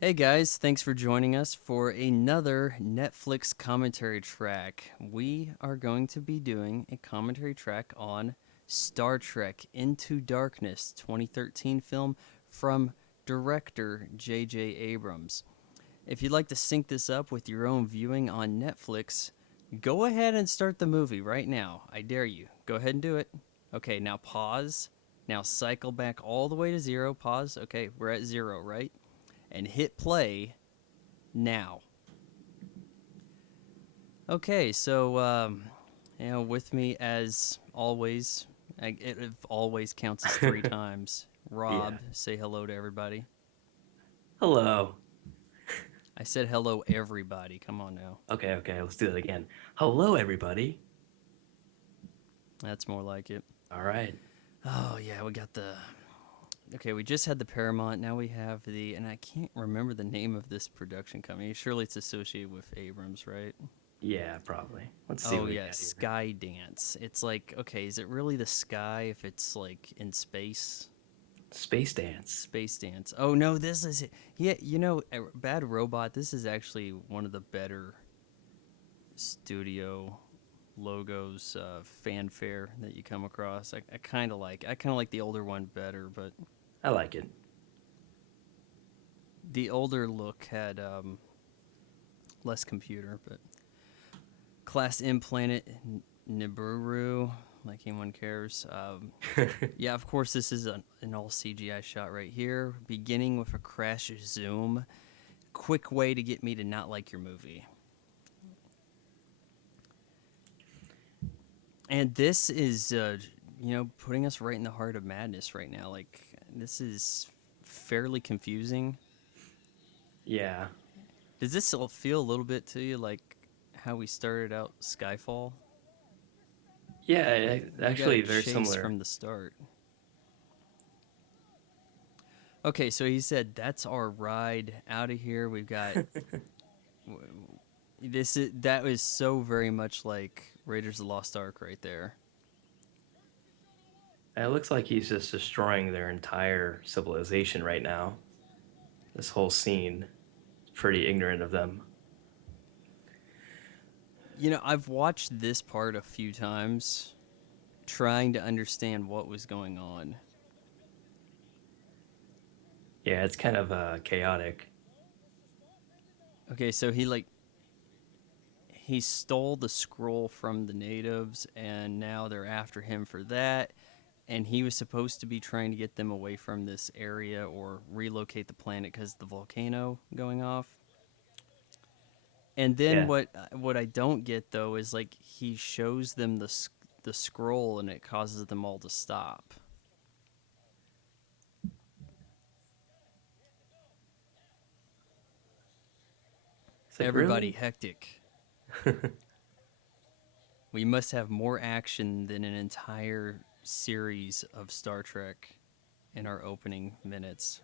Hey guys, thanks for joining us for another Netflix commentary track. We are going to be doing a commentary track on Star Trek Into Darkness 2013 film from director J.J. Abrams. If you'd like to sync this up with your own viewing on Netflix, go ahead and start the movie right now. I dare you. Go ahead and do it. Okay, now pause. Now cycle back all the way to zero. Pause. Okay, we're at zero, right? And hit play now. Okay, so with me as always, it always counts as three times. Yeah. Rob, say hello to everybody. Hello. I said hello, everybody. Come on now. Okay, let's do that again. Hello, everybody. That's more like it. All right. Oh yeah, we got the. Okay, we just had the Paramount. Now we have the, and I can't remember the name of this production company. Surely it's associated with Abrams, right? Yeah, probably. Let's see Oh what we yeah, got here. Sky Dance. It's like, okay, is it really the sky if it's like in space? Space Dance. Space Dance. Oh no, this is yeah. Bad Robot. This is actually one of the better studio logos, fanfare that you come across. I kind of like. I kind of like the older one better, but I like it. the older look had less computer. But Class M Planet Nibiru, like anyone cares. Yeah, of course, this is an all CGI shot right here, beginning with a crash zoom. Quick way to get me to not like your movie. And this is, putting us right in the heart of madness right now. Like, this is fairly confusing. Yeah. Does this all feel a little bit to you like how we started out Skyfall? Yeah, You got a actually very chase similar. from the start. Okay, so he said that's our ride out of here. We've got this. That was so very much like Raiders of the Lost Ark right there. It looks like he's just destroying their entire civilization right now. This whole scene is pretty ignorant of them. I've watched this part a few times, trying to understand what was going on. Yeah, it's kind of chaotic. Okay, so he stole the scroll from the natives, and now they're after him for that. And he was supposed to be trying to get them away from this area or relocate the planet because the volcano going off. And then Yeah. what I don't get though is like he shows them the scroll and it causes them all to stop. It's like, Everybody really? hectic. We must have more action than an entire series of Star Trek in our opening minutes.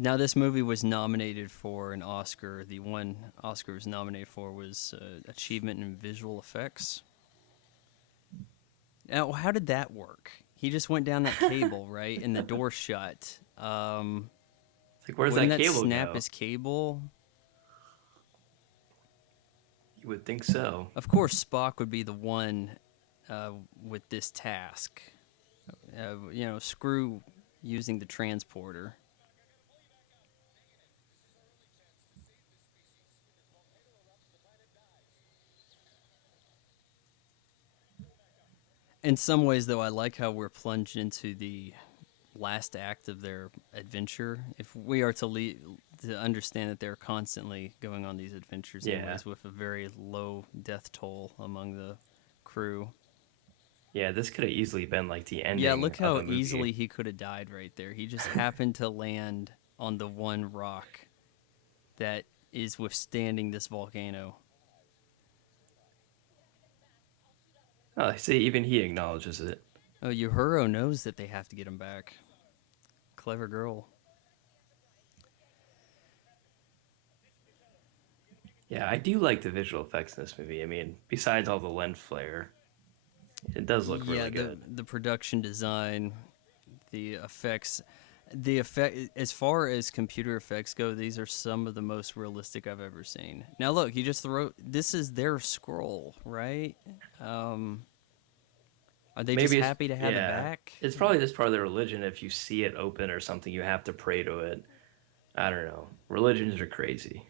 Now, this movie was nominated for an Oscar. The one Oscar it was nominated for was Achievement in Visual Effects. Now, how did that work? He just went down that cable, right? And the door shut. It's like, where's Wouldn't that that cable snap go? his cable? You would think so. Of course, Spock would be the one uh, with this task. Screw using the transporter. In some ways, though, I like how we're plunged into the last act of their adventure. If we are to understand that they're constantly going on these adventures, Yeah. anyways, with a very low death toll among the crew. Yeah, this could have easily been like the Yeah, ending look of how a movie. easily he could have died right there. He just happened to land on the one rock that is withstanding this volcano. Oh, see, even he acknowledges it. Oh, Uhura knows that they have to get him back. Clever girl. Yeah, I do like the visual effects in this movie. I mean, besides all the lens flare, it does look Yeah, really the good. the production design, the effects. The effect, as far as computer effects go, these are some of the most realistic I've ever seen. Now, look, you just wrote this is their scroll, right? Um, are they just Maybe it's happy to have it yeah. back? It's probably just part of their religion. If you see it open or something, you have to pray to it. I don't know. Religions are crazy.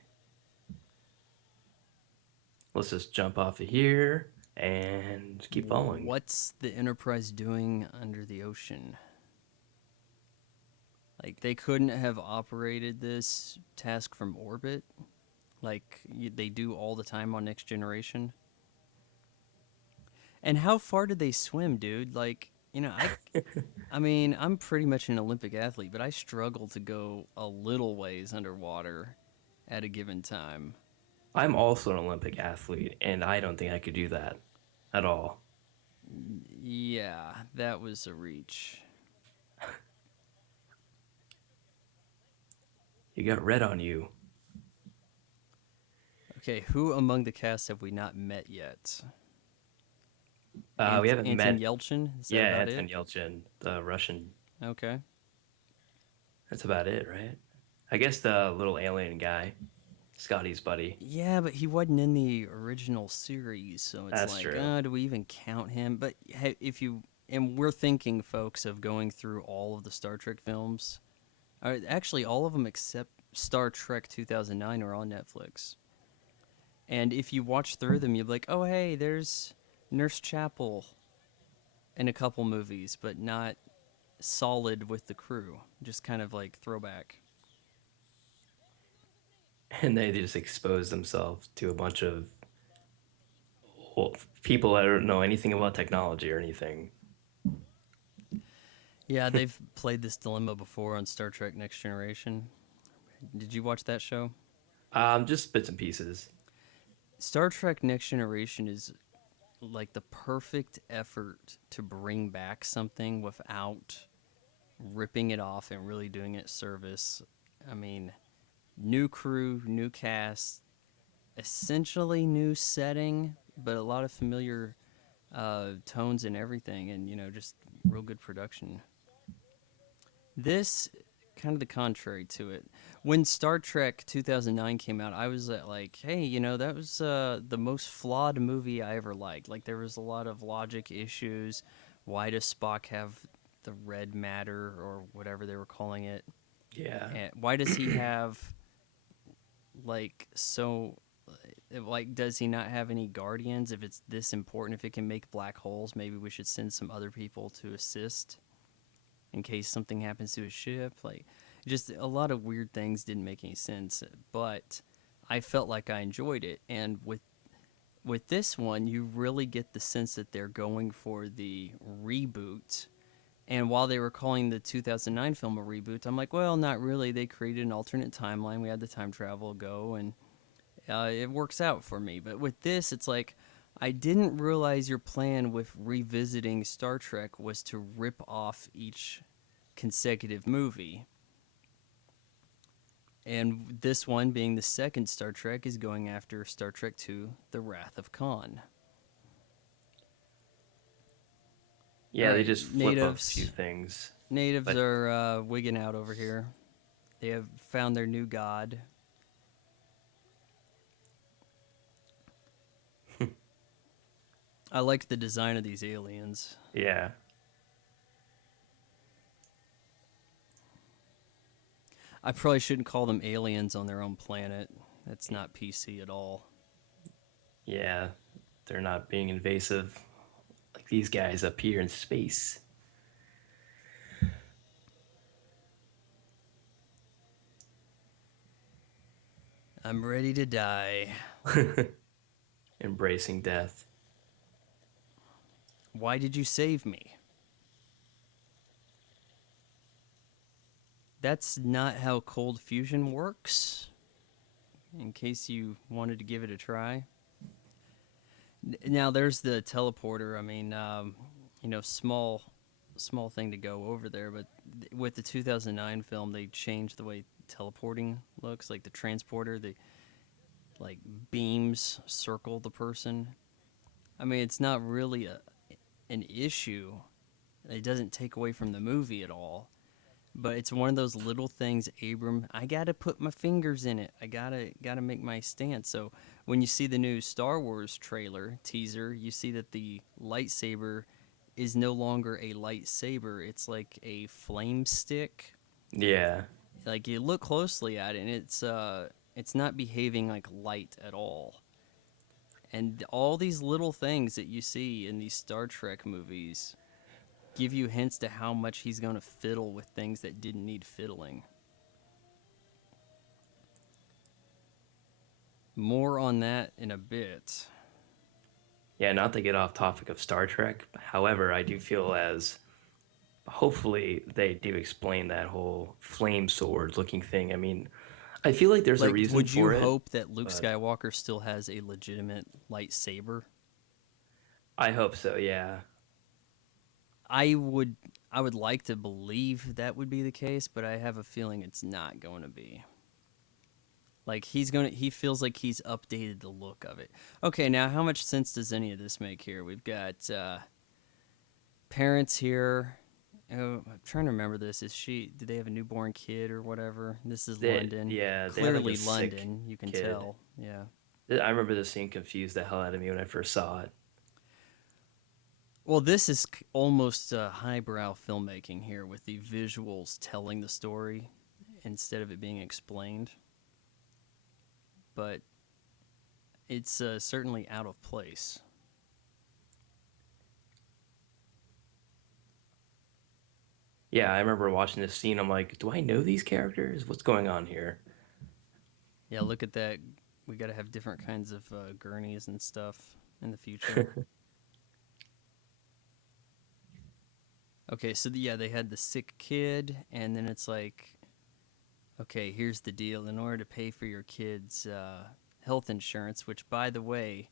Let's just jump off of here and keep following. What's the Enterprise doing under the ocean? Like they couldn't have operated this task from orbit, like they do all the time on Next Generation. And how far did they swim, dude? Like, I mean, I'm pretty much an Olympic athlete, but I struggle to go a little ways underwater at a given time. I'm also an Olympic athlete, and I don't think I could do that at all. Yeah, that was a reach. You got red on you. Okay, who among the cast have we not met yet? We haven't Anton met. Yelchin? Is that Yeah, about Anton it? Yelchin, the Russian. Okay. That's about it, right? I guess the little alien guy, Scotty's buddy. Yeah, but he wasn't in the original series, so it's That's like, true. do we even count him? But if you and we're thinking, folks, of going through all of the Star Trek films. Actually, all of them except Star Trek 2009 are on Netflix. And if you watch through them, you'll be like, oh, hey, there's Nurse Chapel in a couple movies, but not solid with the crew. Just kind of like throwback. And they just expose themselves to a bunch of well, people that don't know anything about technology or anything. Yeah, they've played this dilemma before on Star Trek Next Generation. Did you watch that show? Just bits and pieces. Star Trek Next Generation is like the perfect effort to bring back something without ripping it off and really doing it service. I mean, new crew, new cast, essentially new setting, but a lot of familiar tones and everything, and just real good production. This kind of the contrary to it. When Star Trek 2009 came out, I was like, hey, that was the most flawed movie I ever liked. Like, there was a lot of logic issues. Why does Spock have the red matter or whatever they were calling it? Yeah. And why does he have, like, like, does he not have any guardians? If it's this important, if it can make black holes, maybe we should send some other people to assist in case something happens to his ship. Like, just a lot of weird things didn't make any sense. But I felt like I enjoyed it, and with this one, you really get the sense that they're going for the reboot. And while they were calling the 2009 film a reboot, I'm like, well, not really. They created an alternate timeline. We had the time travel go, and it works out for me. But with this, it's like I didn't realize your plan with revisiting Star Trek was to rip off each consecutive movie. And this one, being the second Star Trek, is going after Star Trek II The Wrath of Khan. All Yeah, they right, just flip a few things. Natives But are wigging out over here. They have found their new god. I like the design of these aliens. yeah. I probably shouldn't call them aliens on their own planet. That's not PC at all. Yeah. They're not being invasive like these guys up here in space. I'm ready to die. Embracing death. Why did you save me? That's not how cold fusion works, in case you wanted to give it a try. Now, there's the teleporter. I mean, small thing to go over there, but with the 2009 film, they changed the way teleporting looks. Like the transporter, the like beams circle the person. I mean, it's not really an issue. It doesn't take away from the movie at all. But it's one of those little things, Abram. I gotta put my fingers in it. I gotta make my stance. So when you see the new Star Wars trailer teaser, you see that the lightsaber is no longer a lightsaber. It's like a flame stick. Yeah. Like you look closely at it, and it's not behaving like light at all. And all these little things that you see in these Star Trek movies give you hints to how much he's going to fiddle with things that didn't need fiddling. More on that in a bit. Yeah, not to get off topic of Star Trek. However, I do feel as hopefully they do explain that whole flame sword looking thing. I mean, I feel like there's a Like, reason would you for it, hope that Luke but Skywalker still has a legitimate lightsaber? I hope so, yeah. I would I would like to believe that would be the case, but I have a feeling it's not going to be. Like he feels like he's updated the look of it. Okay, now how much sense does any of this make here? We've got parents here. Oh, I'm trying to remember this. Do they have a newborn kid or whatever? This is London. They had like a Clearly sick London, you can kid. tell. Yeah. I remember this scene confused the hell out of me when I first saw it. Well, this is almost highbrow filmmaking here with the visuals telling the story instead of it being explained. But it's certainly out of place. Yeah, I remember watching this scene. I'm like, do I know these characters? What's going on here? Yeah, look at that. We got to have different kinds of gurneys and stuff in the future. Okay, so yeah, they had the sick kid, and then it's like, okay, here's the deal. In order to pay for your kid's health insurance, which, by the way,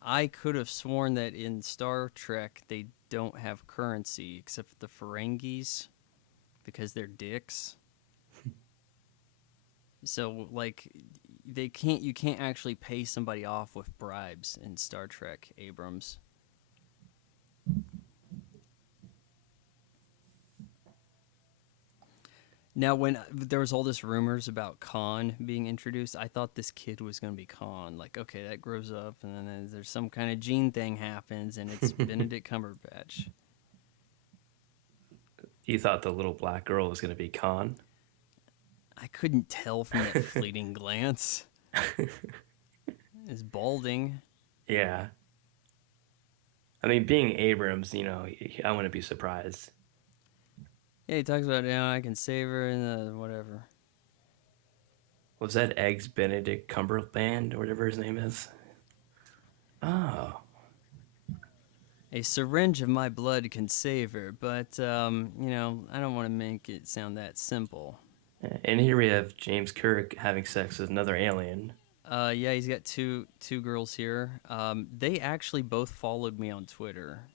I could have sworn that in Star Trek they don't have currency except for the Ferengis because they're dicks. So like you can't actually pay somebody off with bribes in Star Trek, Abrams. Now, when there was all this rumors about Khan being introduced, I thought this kid was going to be Khan. Like, okay, that grows up, and then there's some kind of gene thing happens, and it's Benedict Cumberbatch. You thought the little black girl was going to be Khan? I couldn't tell from that fleeting glance. Is balding. Yeah. I mean, being Abrams, I wouldn't be surprised. Yeah, he talks about, I can save her and whatever. Was that Eggs Benedict Cumberland or whatever his name is? Oh. A syringe of my blood can save her, but, I don't want to make it sound that simple. And here we have James Kirk having sex with another alien. Yeah, he's got two girls here. They actually both followed me on Twitter,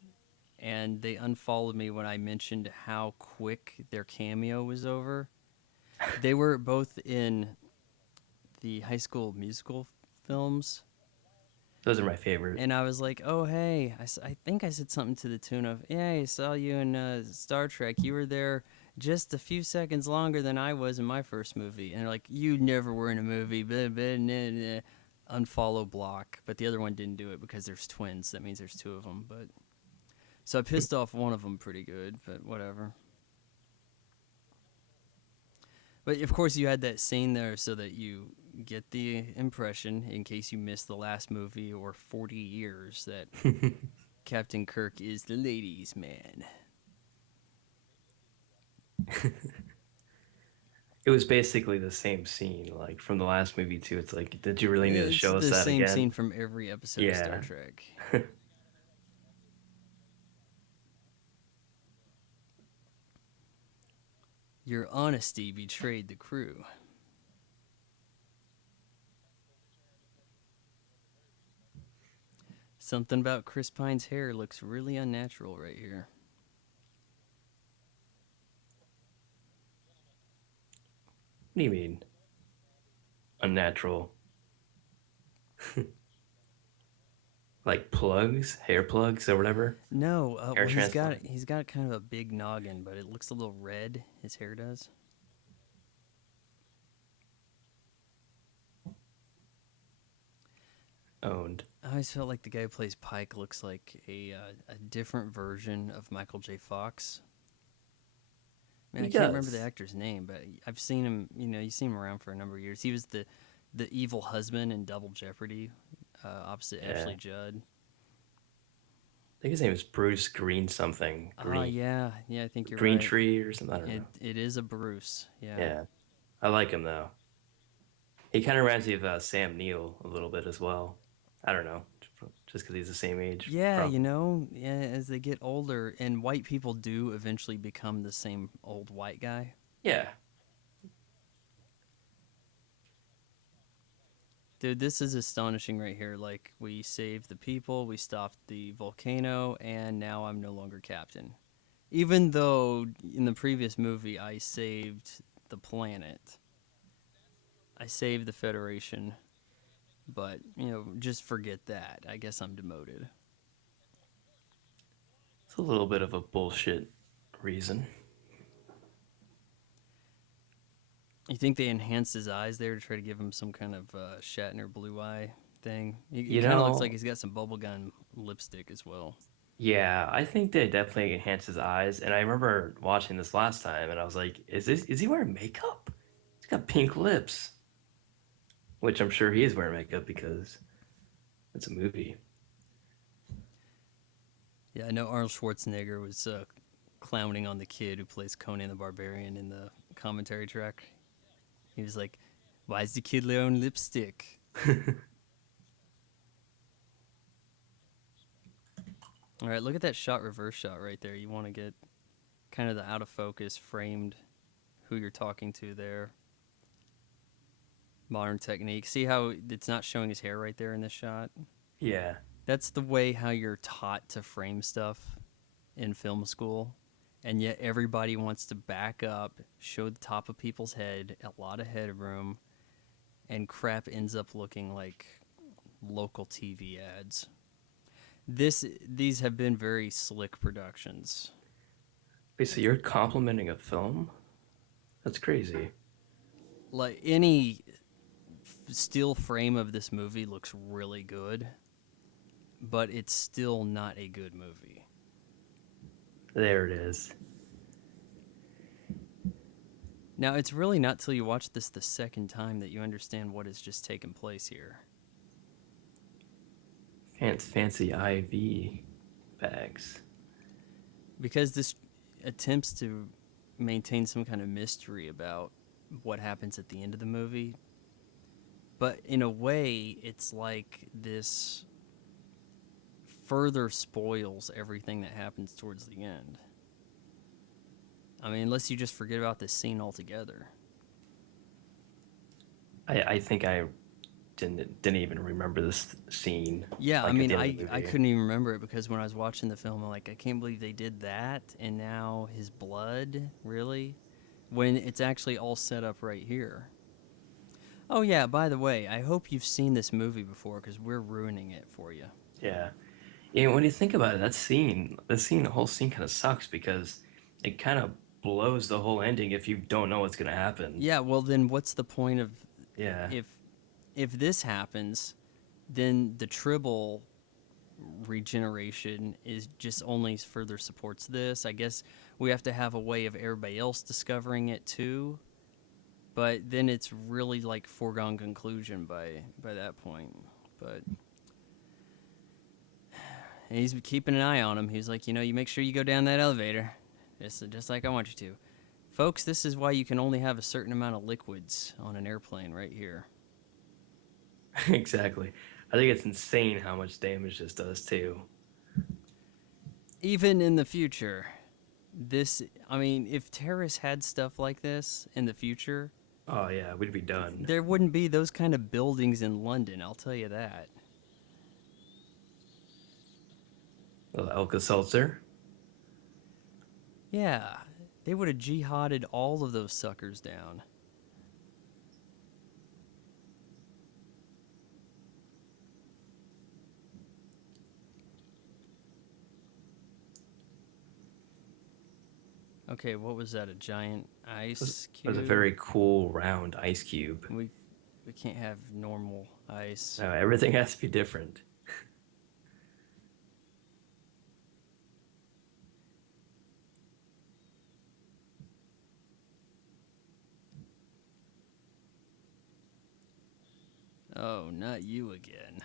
and they unfollowed me when I mentioned how quick their cameo was over. They were both in the High School Musical films, Those are my favorite. and I was like, "Oh, hey!" I think I said something to the tune of, "Yeah, I saw you in Star Trek. You were there just a few seconds longer than I was in my first movie." And they're like, "You never were in a movie." Blah, blah, nah, nah. Unfollow block, but the other one didn't do it because there's twins. That means there's two of them. But so I pissed off one of them pretty good, but whatever. But of course, you had that scene there so that you get the impression, in case you missed the last movie or 40 years, that Captain Kirk is the ladies' man. It was basically the same scene, like from the last movie too. It's like, did you really need to It's show us the that same again? scene from every episode of Star Yeah. Trek. Your honesty betrayed the crew. Something about Chris Pine's hair looks really unnatural right here. What do you mean? Unnatural. like plugs, hair plugs or whatever, No, hair well transplant. he's got kind of a big noggin, but it looks a little red. His hair does. Owned. I always felt like the guy who plays Pike looks like a different version of Michael J. Fox. Man, He I can't remember the does. actor's name, but I've seen him. You know, you've seen him around for a number of years. He was the evil husband in Double Jeopardy, opposite Yeah. Ashley Judd. I think his name is Bruce Green something. Ah, Green yeah, I think you're Green right. Tree or something. I don't know. It is a Bruce. Yeah, Yeah. I like him though. He kind of reminds me of Sam Neill a little bit as well. I don't know, just because he's the same age, yeah. You probably. know, yeah, as they get older, and white people do eventually become the same old white guy. Yeah, Dude, this is astonishing right here. Like, we saved the people, we stopped the volcano, and now I'm no longer captain. Even though in the previous movie I saved the planet, I saved the Federation, but, you know, just forget that. I guess I'm demoted. it's a little bit of a bullshit reason. You think they enhanced his eyes there to try to give him some kind of Shatner blue eye thing? It You kind of looks like know, he's got some bubblegum lipstick as well. yeah, I think they definitely enhance his eyes. And I remember watching this last time, and I was like, is he wearing makeup? He's got pink lips, which I'm sure he is wearing makeup because it's a movie. Yeah, I know Arnold Schwarzenegger was clowning on the kid who plays Conan the Barbarian in the commentary track. He was like, "Why is the kid wearing lipstick?" All right, look at that shot, reverse shot right there. You want to get kind of the out of focus framed who you're talking to there. Modern technique. See how it's not showing his hair right there in this shot? Yeah, That's the way how you're taught to frame stuff in film school. And yet everybody wants to back up, show the top of people's head, a lot of headroom, and crap ends up looking like local TV ads. These have been very slick productions. wait, so you're complimenting a film? That's crazy. Like any still frame of this movie looks really good, but it's still not a good movie. There it is. Now, it's really not till you watch this the second time that you understand what has just taken place here. Fancy IV bags. Because this attempts to maintain some kind of mystery about what happens at the end of the movie, but in a way, it's like this further spoils everything that happens towards the end. I mean, unless you just forget about this scene altogether. I think I didn't even remember this scene Yeah, I like at mean, the end of the I movie. couldn't even remember it because when I was watching the film, I'm like, I can't believe they did that, and now his blood, really? When it's actually all set up right here. Oh, yeah, by the way, I hope you've seen this movie before because we're ruining it for you. Yeah. Yeah, when you think about it, the whole scene kind of sucks because it kind of blows the whole ending if you don't know what's gonna happen. Yeah, well, then what's the point of Yeah, if if this happens, then the tribble regeneration is just only further supports this. I guess we have to have a way of everybody else discovering it too, but then it's really like foregone conclusion by that point. But he's keeping an eye on him. He's like, you know, you make sure you go down that elevator, just like I want you to. Folks, this is why you can only have a certain amount of liquids on an airplane right here. exactly. I think it's insane how much damage this does too. Even in the future, this, I mean, if terrorists had stuff like this in the future, Oh yeah, we'd be done. there wouldn't be those kind of buildings in London, I'll tell you that. Elka Seltzer. Yeah, they would have jihaded all of those suckers down. Okay, what was that? A giant ice Was a cube? very cool round ice cube. We we can't have normal ice. Everything has to be different. Oh, not you again.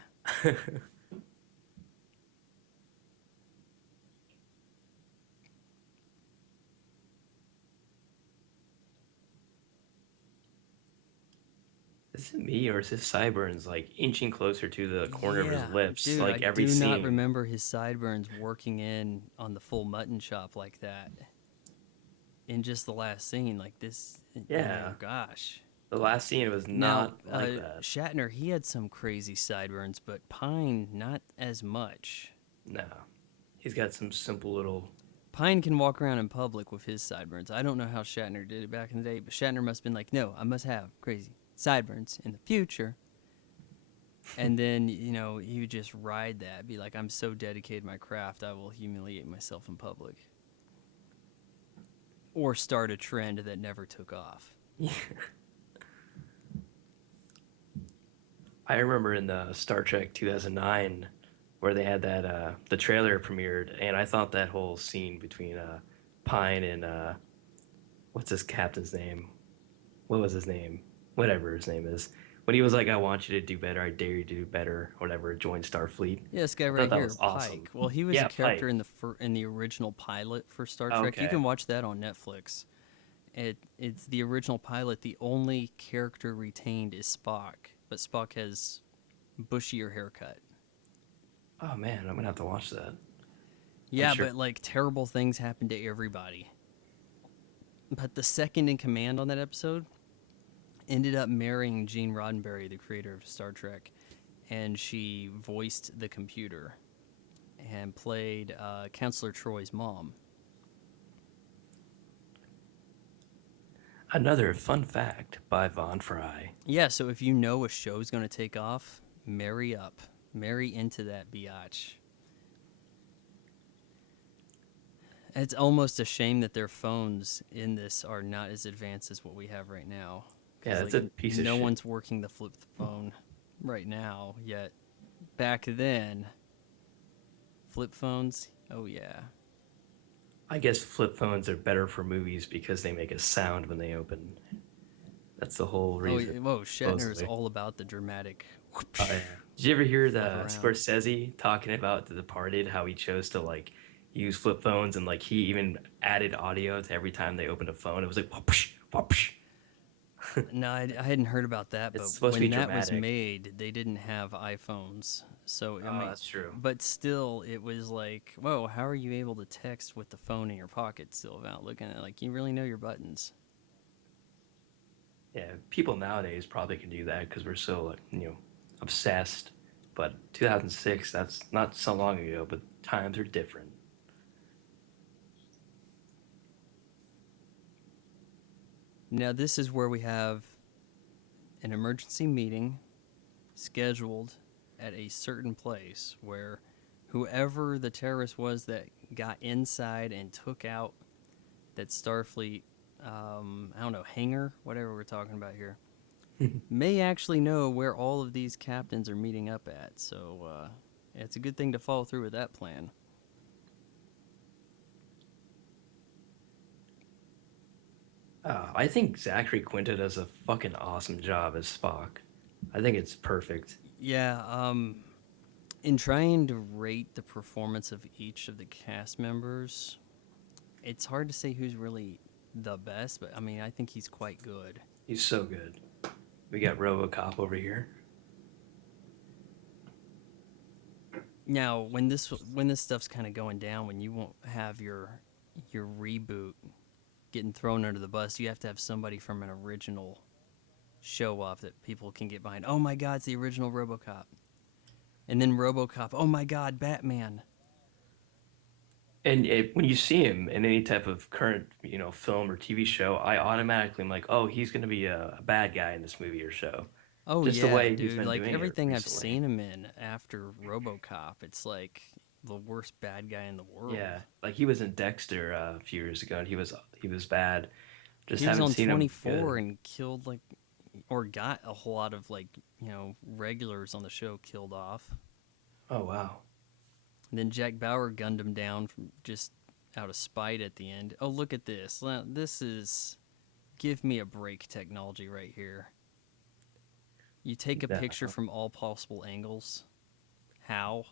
Is it me or is his sideburns like inching closer to the corner of his Yeah, lips? dude, I Like every do not scene. remember his sideburns working in on the full mutton chop like that in just the last scene. Like this, oh Yeah, gosh. the last scene was Now, not like that. Shatner, he had some crazy sideburns, but Pine, not as much. No, he's got some simple little. Pine can walk around in public with his sideburns. I don't know how Shatner did it back in the day, but Shatner must have been like, no, I must have crazy sideburns in the future. And then, he would just ride that, be like, I'm so dedicated to my craft, I will humiliate myself in public. Or start a trend that never took off. I remember in the Star Trek 2009 where they had that the trailer premiered, and I thought that whole scene between Pine and what's his captain's name? What was his name? Whatever his name is. When he was like, "I want you to do better. I dare you to do better." Whatever. Join Starfleet. Yeah, this guy I right thought that here, was awesome. Pike. Well, he was a Yeah, character Pike. in the original pilot for Star Trek. You Okay. can watch that on Netflix. It's the original pilot. The only character retained is Spock, but Spock has bushier haircut. Oh man, I'm gonna have to watch that. I'm Yeah, sure. but like terrible things happen to everybody. But the second in command on that episode ended up marrying Gene Roddenberry, the creator of Star Trek, and she voiced the computer and played Counselor Troy's mom. Another fun fact by Von Fry. Yeah, so if you know a show's going to take off, marry up. Marry into that biatch. It's almost a shame that their phones in this are not as advanced as what we have right now. Yeah, Because, that's like, a piece of no shit. one's working the flip phone right now, yet back then, flip phones, oh yeah. I guess flip phones are better for movies because they make a sound when they open. That's the whole Oh, reason, yeah. Whoa, Shatner is supposedly. all about the dramatic Oh whoopsh, yeah. Did you ever hear flip the around. Scorsese talking about The Departed, how he chose to like use flip phones and like he even added audio to every time they opened a phone. It was like whoosh, whoosh. No, I hadn't heard about that, It's but supposed to be when that was dramatic. made, they didn't have iPhones. So, I Oh, mean, that's true. but still, it was like, whoa, how are you able to text with the phone in your pocket still without looking at it? Like, you really know your buttons. Yeah, people nowadays probably can do that because we're so like, obsessed. But 2006, that's not so long ago, but times are different. Now, this is where we have an emergency meeting scheduled at a certain place where whoever the terrorist was that got inside and took out that Starfleet, I don't know, hangar, whatever we're talking about here, may actually know where all of these captains are meeting up at. So it's a good thing to follow through with that plan. I think Zachary Quinto does a fucking awesome job as Spock. I think it's perfect. Yeah, in trying to rate the performance of each of the cast members, it's hard to say who's really the best, but I mean, I think he's quite good. He's so good. We got RoboCop over here. Now, when this stuff's kind of going down, when you won't have your reboot getting thrown under the bus, you have to have somebody from an original show off that people can get behind. Oh my God, it's the original RoboCop. And then RoboCop. Oh my God, Batman. And when you see him in any type of current, film or TV show, I automatically am like, oh, he's going to be a bad guy in this movie or show. Oh Just the yeah, way he's dude. been Like doing it everything I've recently. seen him in after RoboCop, it's like the worst bad guy in the Yeah, world. like he was in Dexter a few years ago, and he was bad. Just He was haven't on seen him 24 good. and killed like or got a whole lot of like, regulars on the show killed off. Oh wow. And then Jack Bauer gunned him down from just out of spite at the end. Oh, look at this. This is give me a break technology right here. You take a Yeah. picture from all possible angles. How?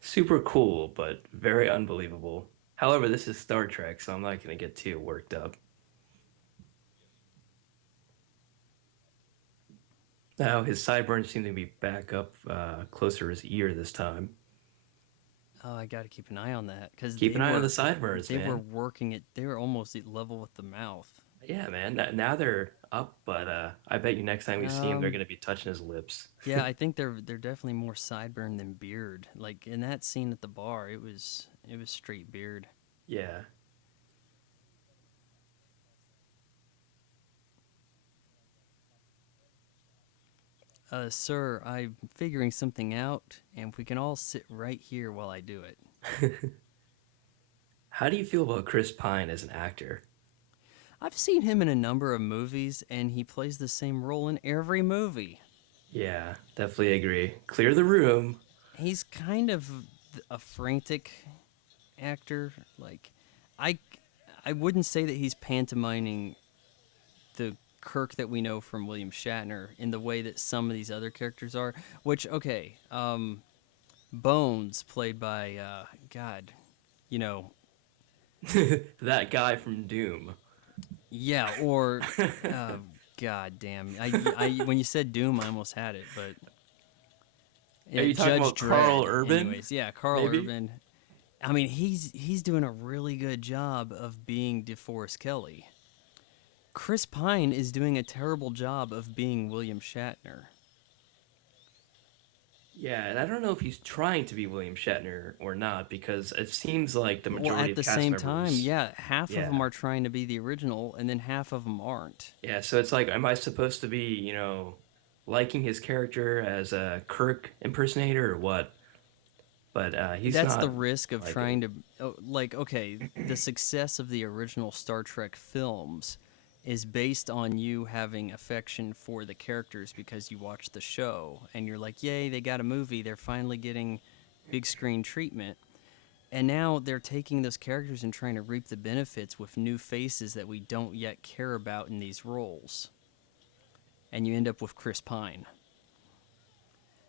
Super cool, but very unbelievable. However, this is Star Trek, so I'm not gonna get too worked up. Now his sideburns seem to be back up closer to his ear this time. Oh, I got to keep an eye on that cuz Keep an eye on the sideburns, they were man. working it. They were almost at level with the mouth. Yeah, man. Now they're up, but I bet you next time we see him, they're Um gonna be touching his lips. yeah, I think they're definitely more sideburn than beard. Like in that scene at the bar, it was straight beard. Yeah. Sir, I'm figuring something out, and if we can all sit right here while I do it. How do you feel about Chris Pine as an actor? I've seen him in a number of movies, and he plays the same role in every movie. Yeah, definitely agree. Clear the room. He's kind of a frantic actor. Like, I, I wouldn't say that he's pantomiming the Kirk that we know from William Shatner in the way that some of these other characters are. Which, okay, Bones, played by God, you know, That guy from Doom. yeah, or uh, God damn, when you said Doom, I almost had it, but Are you talking Judge about Carl Dredd. Urban? Anyways, yeah, Carl Maybe? Urban. I mean, he's doing a really good job of being DeForest Kelly. Chris Pine is doing a terrible job of being William Shatner. Yeah, and I don't know if he's trying to be William Shatner or not because it seems like the Well, majority at of the cast same time, members. yeah, half of them Yeah. are trying to be the original, and then half of them aren't. Yeah, so it's like, am I supposed to be, liking his character as a Kirk impersonator or what? But he's That's the not risk of liking. trying to like okay, the success of the original Star Trek films is based on you having affection for the characters because you watch the show and you're like, "Yay, they got a movie. They're finally getting big screen treatment." And now they're taking those characters and trying to reap the benefits with new faces that we don't yet care about in these roles. And you end up with Chris Pine.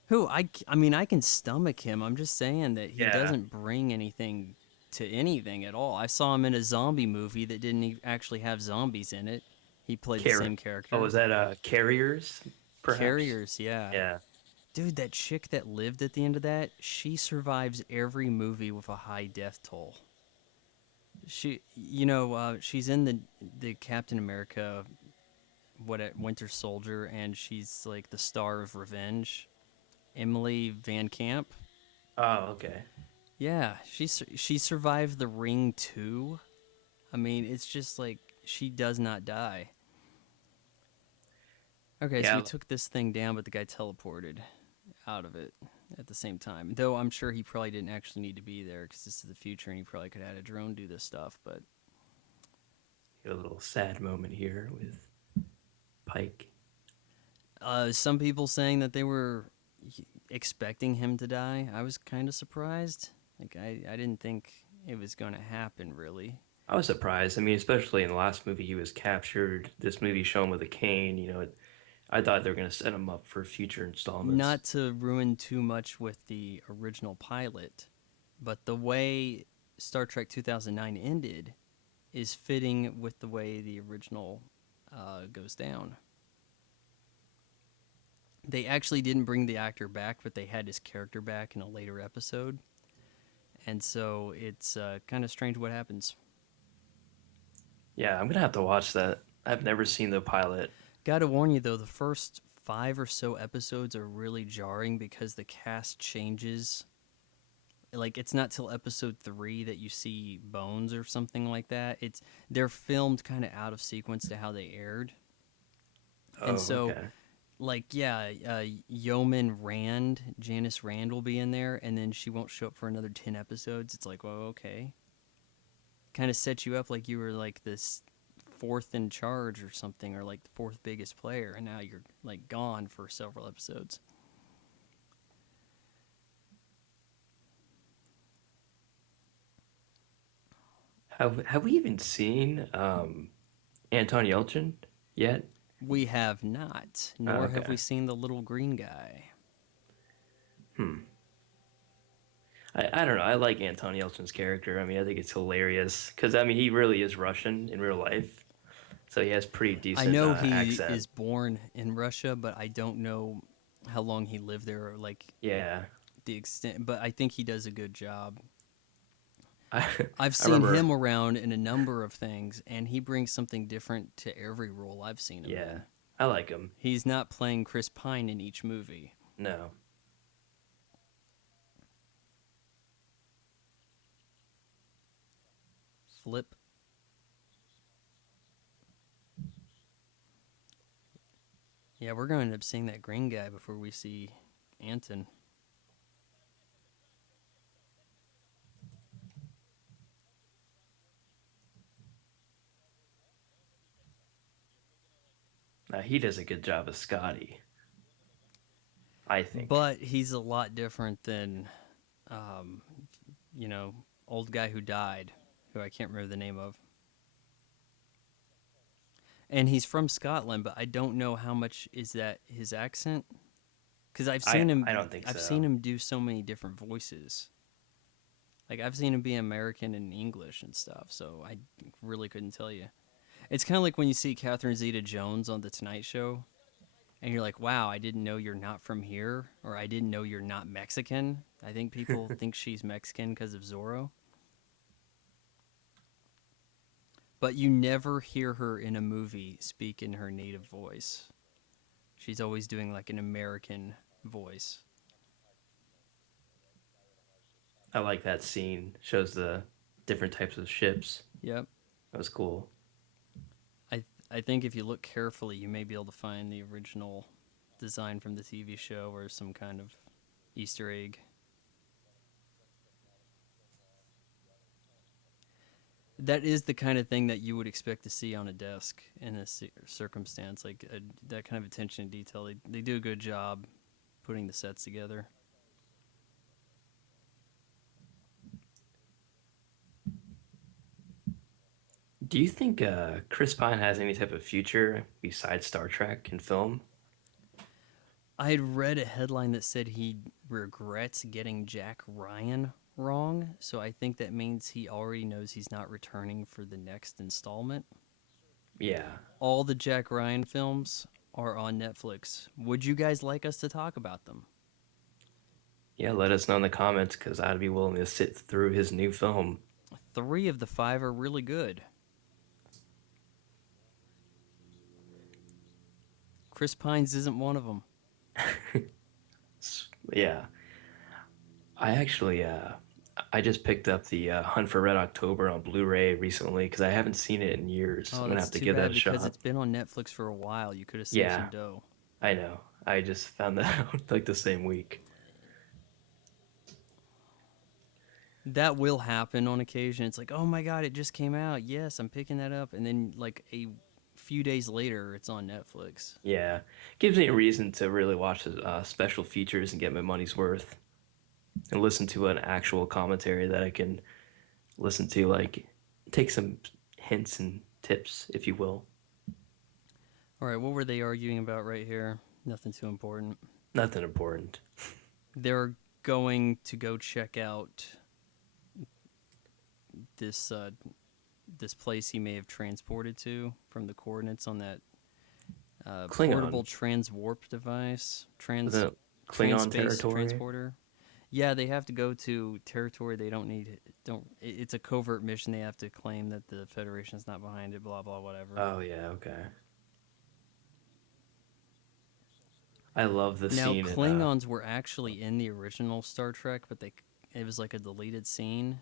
Who I mean, I can stomach him. I'm just saying that he Yeah. doesn't bring anything to anything at all. I saw him in a zombie movie that didn't actually have zombies in it. He played the Car- same oh, character. was that Carriers, perhaps? Carriers, yeah. Yeah. Dude, that chick that lived at the end of that, she survives every movie with a high death toll. She's in the Captain America, Winter Soldier, and she's like the star of Revenge. Emily Van Camp. Oh, okay. Yeah, she survived the Ring too. I mean, it's just like she does not die. Okay, so we Yeah, took this thing down, but the guy teleported out of it at the same time. Though I'm sure he probably didn't actually need to be there because this is the future, and he probably could have had a drone do this stuff. But a little sad moment here with Pike. some people saying that they were expecting him to die. I was kind of surprised. Like I didn't think it was going to happen really. I was surprised. I mean, especially in the last movie, he was captured. This movie shown with a cane. I thought they were going to set him up for future installments. Not to ruin too much with the original pilot, but the way Star Trek 2009 ended is fitting with the way the original goes down. They actually didn't bring the actor back, but they had his character back in a later episode. And so it's kind of strange what happens. Yeah, I'm gonna have to watch that. I've never seen the pilot. Gotta warn you though, the first 5 or so episodes are really jarring because the cast changes. Like it's not till episode 3 that you see Bones or something like that. They're filmed kind of out of sequence to how they aired, and Oh, so okay. like yeah, Yeoman Rand, Janice Rand will be in there, and then she won't show up for another 10 episodes. It's like, well, okay, kind of set you up like you were like this fourth in charge or something, or like the fourth biggest player, and now you're like gone for several episodes. Have we even seen Anton Yelchin yet? We have not, Oh, nor have okay. we seen the little green guy. Hmm. I don't know. I like Anton Yelchin's character. I mean, I think it's hilarious because I mean he really is Russian in real life, so he has pretty I decent know he accent. is born in Russia, but I don't know how long he lived there or like Yeah, the extent. But I think he does a good job. I I've I seen remember. him around in a number of things, and he brings something different to every role I've seen him Yeah, in. I like him. He's not playing Chris Pine in each movie. No, Flip. Yeah, we're going to end up seeing that green guy before we see Anton. he does a good job as Scotty. I think. But he's a lot different than, um, you know, old guy who died, who I can't remember the name of. And he's from Scotland, but I don't know how much is that his accent, because I don't think I've so. seen him do so many different voices. Like I've seen him be American and English and stuff, so I really couldn't tell you. It's kind of like when you see Catherine Zeta-Jones on the Tonight Show, and you're like, "Wow, I didn't know you're not from here," or "I didn't know you're not Mexican." I think people think she's Mexican because of Zorro, but you never hear her in a movie speak in her native voice. She's always doing like an American voice. I like that scene. Shows the different types of ships. Yep. That was cool. I think if you look carefully, you may be able to find the original design from the TV show or some kind of Easter egg. That is the kind of thing that you would expect to see on a desk in a circumstance, like that kind of attention to detail. They do a good job putting the sets together. Do you think Chris Pine has any type of future besides Star Trek in film? I had read a headline that said he regrets getting Jack Ryan wrong, so I think that means he already knows he's not returning for the next installment. Yeah. All the Jack Ryan films are on Netflix. Would you guys like us to talk about them? Yeah, let us know in the comments because I'd be willing to sit through his new film. 3 of the 5 are really good. Chris Pines isn't one of them. Yeah. I actually I just picked up the Hunt for Red October on Blu-ray recently because I haven't seen it in years. Oh, I'm gonna that's have to too give that bad a because shot. it's been on Netflix for a while. You could have saved Yeah, some dough. I know. I just found that out like the same week. That will happen on occasion. It's like, oh my god, it just came out. Yes, I'm picking that up. And then, like, a few days later, it's on Netflix. Yeah, gives me a reason to really watch the special features and get my money's worth and listen to an actual commentary that I can listen to, like take some hints and tips, if you will. All right, what were they arguing about right here? Nothing too important. Nothing important. They're going to go check out this this place he may have transported to from the coordinates on that portable Klingon. transwarp device, Was it Klingon trans-space territory? transporter. Yeah, they have to go to territory they don't need. Don't. It's a covert mission. They have to claim that the Federation's not behind it. Blah blah whatever. Oh yeah, okay. I love the Now scene in Klingons were actually in the original Star Trek, but they it was like a deleted scene,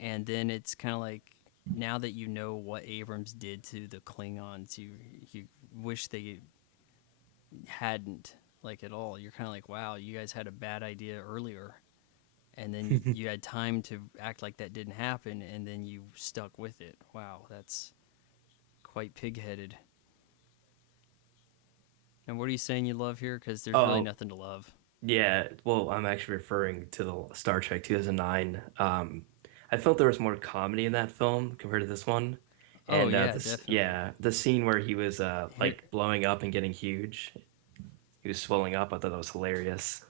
and then it's kind of like now that you know what Abrams did to the Klingons, you wish they hadn't, like, at all. You're kind of like, wow, you guys had a bad idea earlier, and then you had time to act like that didn't happen, and then you stuck with it. Wow, that's quite pig-headed. And what are you saying you love here? Because there's really Oh, nothing to love. yeah. Well, I'm actually referring to the Star Trek 2009. I felt there was more comedy in that film compared to this one. Oh And yeah, this, definitely. yeah, the scene where he was Here, like blowing up and getting huge, he was swelling up. I thought that was hilarious.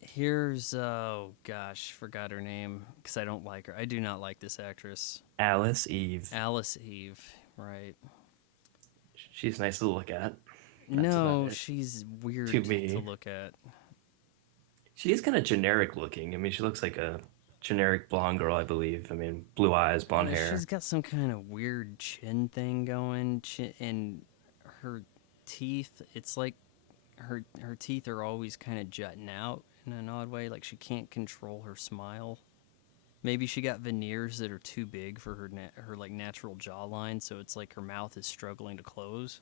here's oh gosh, forgot her name because I don't like her. I do not like this actress, Alice Eve, Alice Eve. Right? she's nice to look at. That's about No, it. she's To weird to me, look at. she is kind of generic looking. I mean, she looks like a generic blonde girl, I believe. I mean, blue eyes, blonde She's hair. got some kind of weird chin thing going, and her teeth. It's like her teeth are always kind of jutting out in an odd way. Like she can't control her smile. Maybe she got veneers that are too big for her like natural jawline, so it's like her mouth is struggling to close.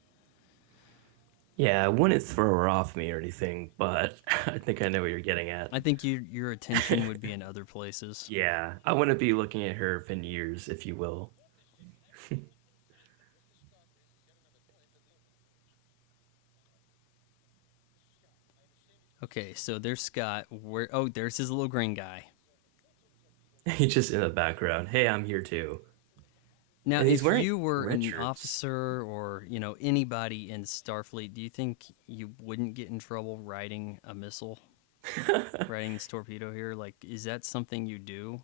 Yeah, I wouldn't throw her off me or anything, but I think I know what you're getting at. I think your attention would be in other places. Yeah, I wouldn't be looking at her veneers, if you will. Okay, so there's Scott. Where? Oh, there's his little green guy. He's just in the background. Hey, I'm here too. Now, And he's if wearing you were red an shirts. officer or anybody in Starfleet, do you think you wouldn't get in trouble riding a missile, riding this torpedo here? Like, is that something you do?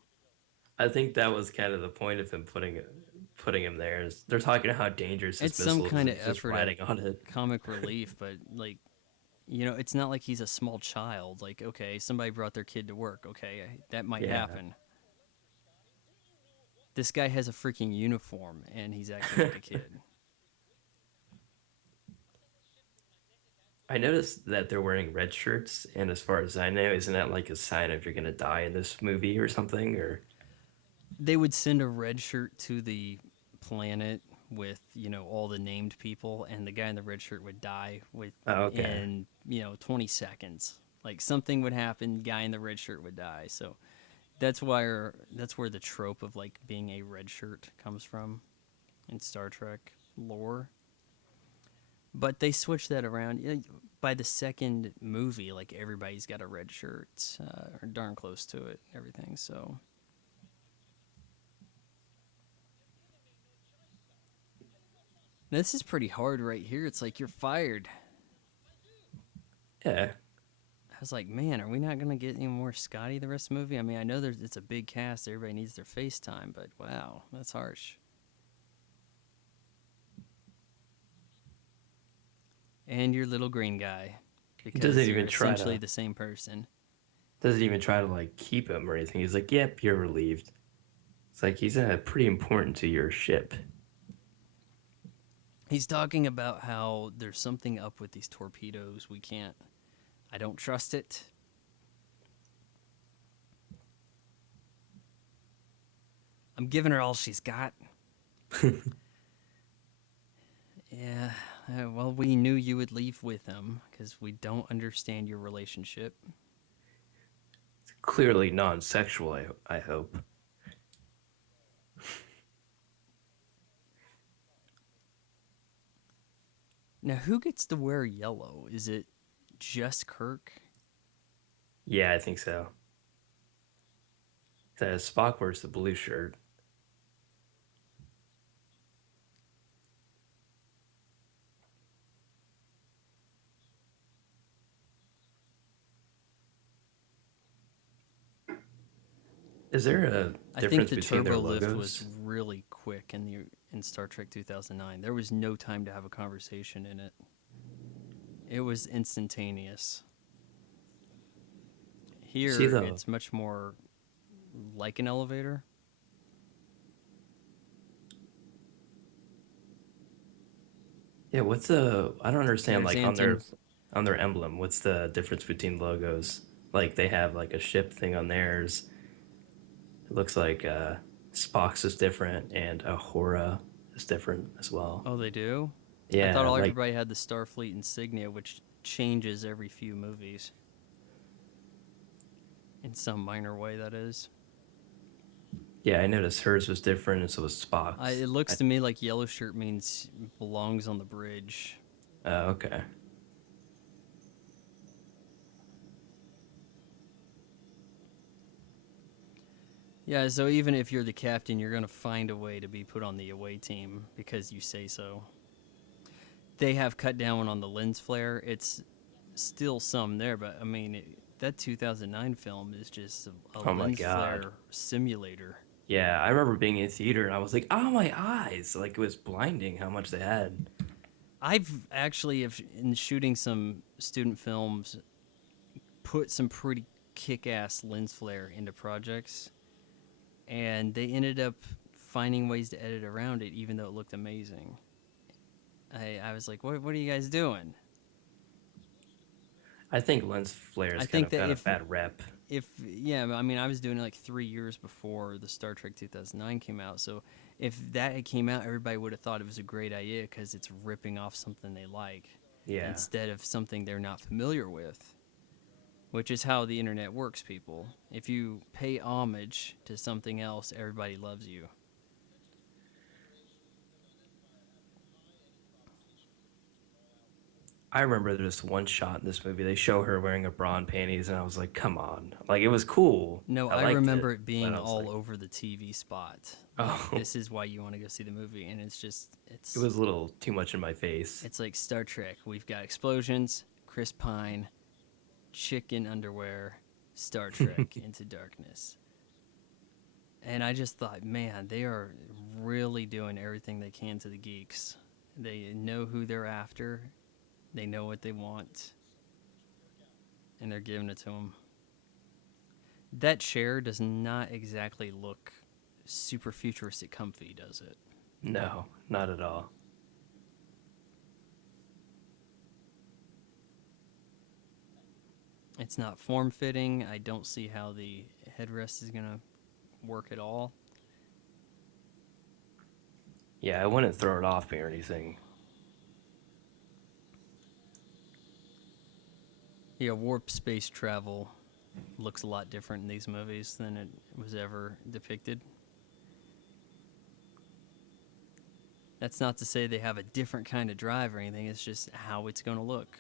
I think that was kind of the point of him putting him there. Is they're talking about how dangerous It's this some missile is, kind and of he's just effort at riding on it. comic relief, but like, it's not like he's a small child. Like, okay, somebody brought their kid to work. Okay, that might Yeah. happen. This guy has a freaking uniform and he's acting like a kid. I noticed that they're wearing red shirts, and as far as I know, isn't that like a sign of you're gonna die in this movie or something? Or They would send a red shirt to the planet with all the named people, and the guy in the red shirt would die oh, okay. in 20 seconds. Like something would happen, guy in the red shirt would die. So that's where the trope of like being a red shirt comes from in Star Trek lore. But they switched that around. By the second movie, like everybody's got a red shirt, or darn close to it, everything. So this is pretty hard right here. It's like you're fired. Yeah, I was like, man, are we not gonna get any more Scotty the rest of the movie? I mean, I know it's a big cast, everybody needs their FaceTime, but wow, that's harsh. And your little green guy, he doesn't because they're even try essentially to the same person. like keep him or anything. He's like, "Yep, you're relieved." It's like he's pretty important to your ship. He's talking about how there's something up with these torpedoes. I don't trust it. I'm giving her all she's got. Yeah, well, we knew you would leave with him because we don't understand your relationship. Clearly non-sexual. I hope. Now, who gets to wear yellow? Is it just Kirk? Yeah, I think so. Spock wears the blue shirt. Is there a I think difference the between their turbo lift was logos? really quick in Star Trek 2009. There was no time to have a conversation in it. It was instantaneous. See Here, the it's much more like an elevator. Yeah, what's the I don't understand There's like Anton. on their emblem, what's the difference between logos? Like they have like a ship thing on theirs. It looks like Spock's is different and Ahura is different as well. Oh, they do? I thought Yeah, all like everybody had the Starfleet insignia, which changes every few movies in some minor way. That is. Yeah, I noticed hers was different, and so was It Spock's. looks to me like yellow shirt means belongs on the bridge. Okay. Yeah, so even if you're the captain, you're going to find a way to be put on the away team because you say so. They have cut down on the lens flare. It's still some there, but I mean, that 2009 film is just a Oh my lens god. flare simulator. Yeah, I remember being in theater and I was like, "Oh my eyes!" Like it was blinding how much they had. I've actually, if in shooting some student films, put some pretty kick-ass lens flare into projects, and they ended up finding ways to edit around it, even though it looked amazing. I was like, what are you guys doing? I think lens flares I kind think of that got a bad rep. if yeah, I mean, I was doing it like 3 years before the Star Trek 2009 came out, so if that had came out, everybody would have thought it was a great idea because it's ripping off something they like Yeah. instead of something they're not familiar with, which is how the internet works, people. If you pay homage to something else, everybody loves you. I remember this one shot in this movie. They show her wearing a bra and panties, and I was like, "Come on!" Like it was cool. No, I I liked it, remember it but being I was all like, over the TV spot. Like, "Oh, this is why you want to go see the movie, and it's just it was a little too much in my face." it's like Star Trek. We've got explosions, Chris Pine, chicken underwear, Star Trek Into Darkness. And I just thought, man, they are really doing everything they can to the geeks. They know who they're after, they know what they want, and they're giving it to them. That chair does not exactly look super futuristic comfy, does it? No, not at all. It's not form fitting. I don't see how the headrest is going to work at all. Yeah, I wouldn't throw it off me or anything. Yeah, warp space travel looks a lot different in these movies than it was ever depicted. That's not to say they have a different kind of drive or anything, it's just how it's going to look.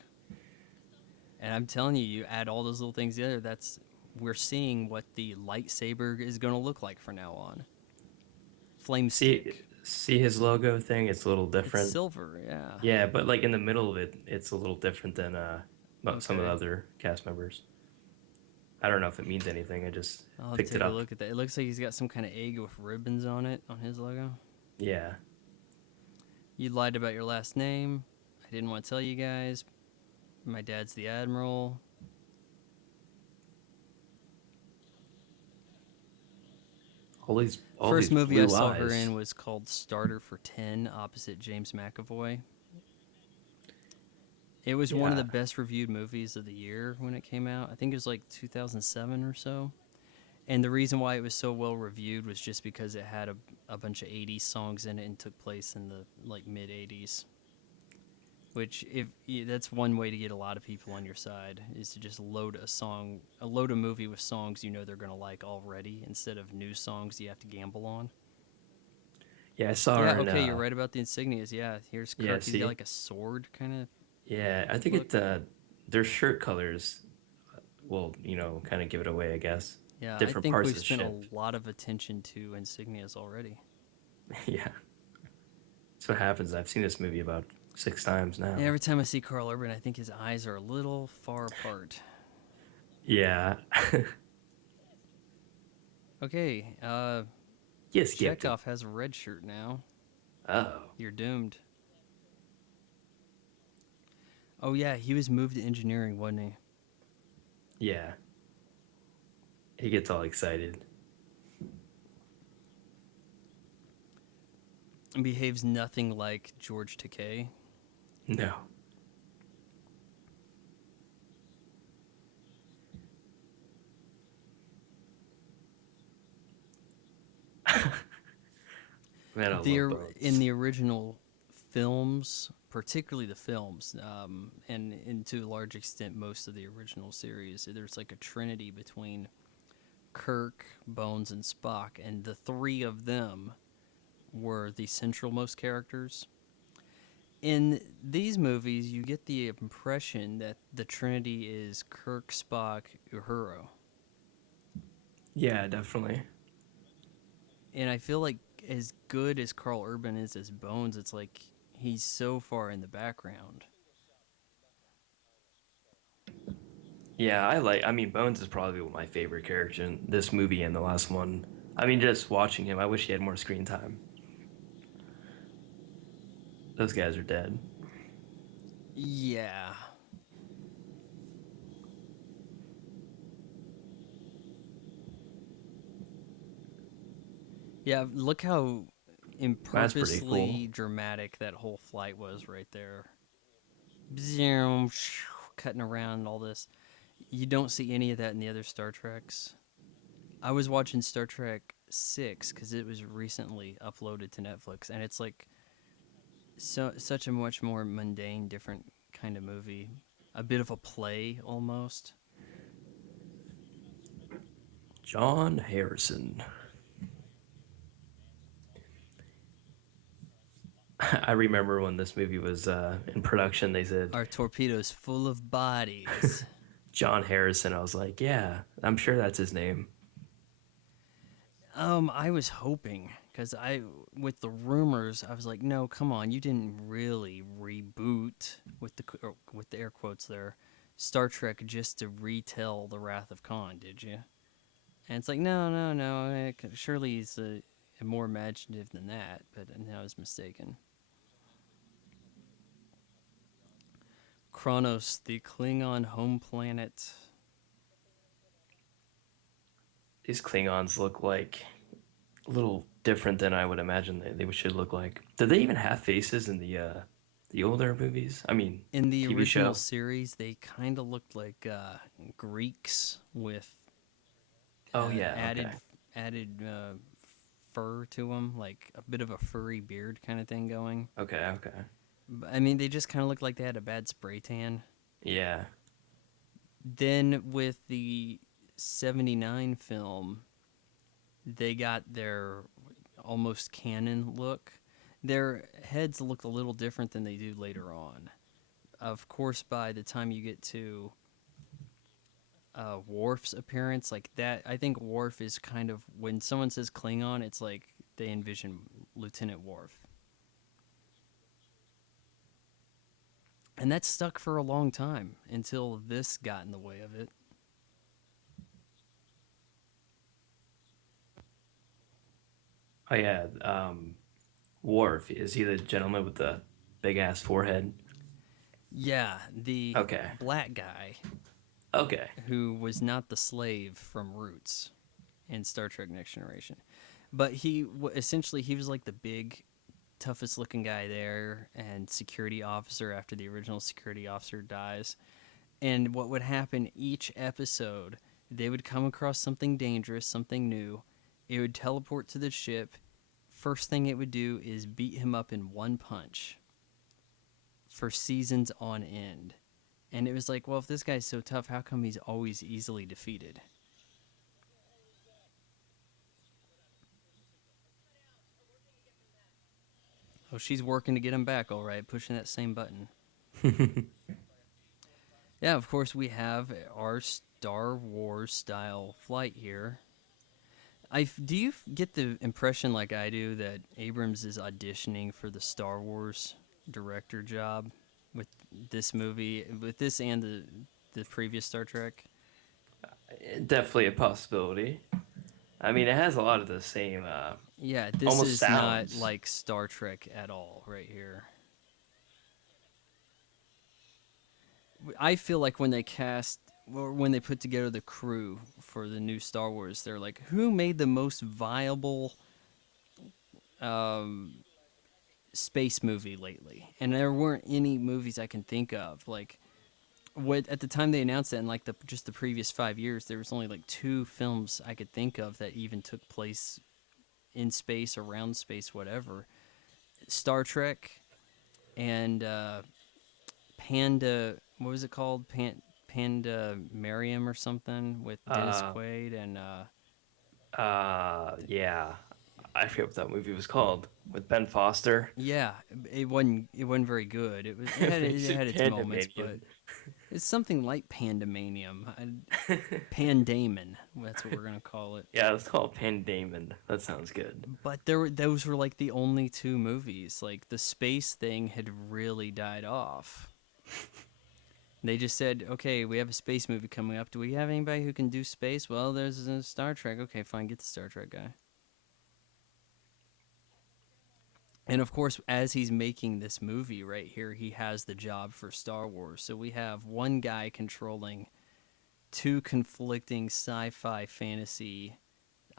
And I'm telling you, you add all those little things together, that's we're seeing what the lightsaber is going to look like from now on. Flame See, stick. see his logo thing. It's a little It's different. silver, yeah. Yeah, but like in the middle of it, it's a little different than some of the Okay. other cast members. I don't know if it means anything. I just I'll picked it take a up. look at that. It looks like he's got some kind of egg with ribbons on it on his logo. Yeah. You lied about your last name. I didn't want to tell you guys. My dad's the admiral. All First these movie I blue saw her eyes. in was called Starter for 10, opposite James McAvoy. It was one of Yeah. the best reviewed movies of the year when it came out. I think it was like 2007 or so. And the reason why it was so well reviewed was just because it had a bunch of 80s songs in it and took place in the like mid 80s. Which if that's one way to get a lot of people on your side is to just load a movie with songs you know they're going to like already instead of new songs you have to gamble on. Yeah, I saw Yeah, her in okay, you're right about the insignias. Yeah, here's yeah, Kirk. He's got see? like a sword kind of Yeah, I think look. their shirt colors will, kind of give it away, I guess. Yeah, I Different think parts we've of the spent a ship. lot of attention to insignias already. Yeah. That's what happens. I've seen this movie about 6 times And now. every time I see Carl Urban, I think his eyes are a little far apart. Yeah. Okay, You skipped it. Chekhov has a red shirt now. Oh. You're doomed. Oh yeah, he was moved to engineering, wasn't he? Yeah. He gets all excited. And behaves nothing like George Takei. No. Man, I love In bones. the original films particularly the films, and to a large extent, most of the original series. There's like a trinity between Kirk, Bones, and Spock, and the three of them were the centralmost characters. In these movies, you get the impression that the trinity is Kirk, Spock, Uhura. Yeah, definitely. And I feel like as good as Carl Urban is as Bones, it's like he's so far in the background. Yeah, I mean, Bones is probably my favorite character in this movie and the last one. I mean, just watching him, I wish he had more screen time. Those guys are dead. Yeah. Yeah, look how That's pretty cool. impurposely dramatic that whole flight was right there. Zoom, cutting around and all this. You don't see any of that in the other Star Treks. I was watching Star Trek 6 because it was recently uploaded to Netflix, and it's like such a much more mundane, different kind of movie. A bit of a play almost. John Harrison. I remember when this movie was in production, they said Our torpedoes full of bodies. John Harrison. I was like, yeah, I'm sure that's his name. I was hoping because with the rumors, I was like, no, come on, you didn't really reboot with the air quotes there, Star Trek just to retell the Wrath of Khan, did you? And it's like, no, no, no. Surely he's more imaginative than that, but I was mistaken. Kronos, the Klingon home planet. These Klingons look like a little different than I would imagine they should look like. Did they even have faces in the older movies? I mean, In the TV original show. series, they kind of looked like Greeks with Oh yeah, added okay, fur to them, like a bit of a furry beard kind of thing going. okay. I mean, they just kind of looked like they had a bad spray tan. Yeah, Then with the '79 film, they got their almost canon look. Their heads look a little different than they do later on. Of course, by the time you get to Worf's appearance, like that, I think Worf is kind of when someone says Klingon, it's like they envision Lieutenant Worf, and that stuck for a long time until this got in the way of it. oh yeah. Worf, is he the gentleman with the big ass forehead? Yeah, the Okay, black guy okay. who was not the slave from Roots in Star Trek Next Generation, but essentially he was like the big toughest looking guy there and security officer after the original security officer dies. And what would happen each episode, they would come across something dangerous, something new. It would teleport to the ship. First thing it would do is beat him up in one punch for seasons on end. And it was like, well, if this guy's so tough, how come he's always easily defeated? Oh, she's working to get him back, all right, pushing that same button. Yeah, of course, we have our Star Wars style flight here. Do you get the impression, like I do, that Abrams is auditioning for the Star Wars director job with this movie, with this and the previous Star Trek? Definitely a possibility. I mean, it has a lot of the same Yeah, this almost is not sounds. like Star Trek at all, right here. I feel like when they cast or when they put together the crew for the new Star Wars, they're like, who made the most viable um, space movie lately? And there weren't any movies I can think of. Like, what at the time they announced that in like the previous 5 years, there was only like two films I could think of that even took place in space, around space, whatever. Star Trek and Panda. What was it called? Panda Mariam or something with Dennis Uh, Quaid and yeah. I forget what that movie was called with Ben Foster. yeah, it wasn't very good. It had its moments, but Pandemanium. it's something like Pandemanium. Pandaemon. That's what we're gonna call it. Yeah, it's called Pandemon. That sounds good. But those were like the only two movies. Like the space thing had really died off. They just said, "Okay, we have a space movie coming up. Do we have anybody who can do space?" Well, there's a Star Trek. Okay, fine, get the Star Trek guy. And of course, as he's making this movie right here, he has the job for Star Wars. So we have one guy controlling two conflicting sci-fi fantasy.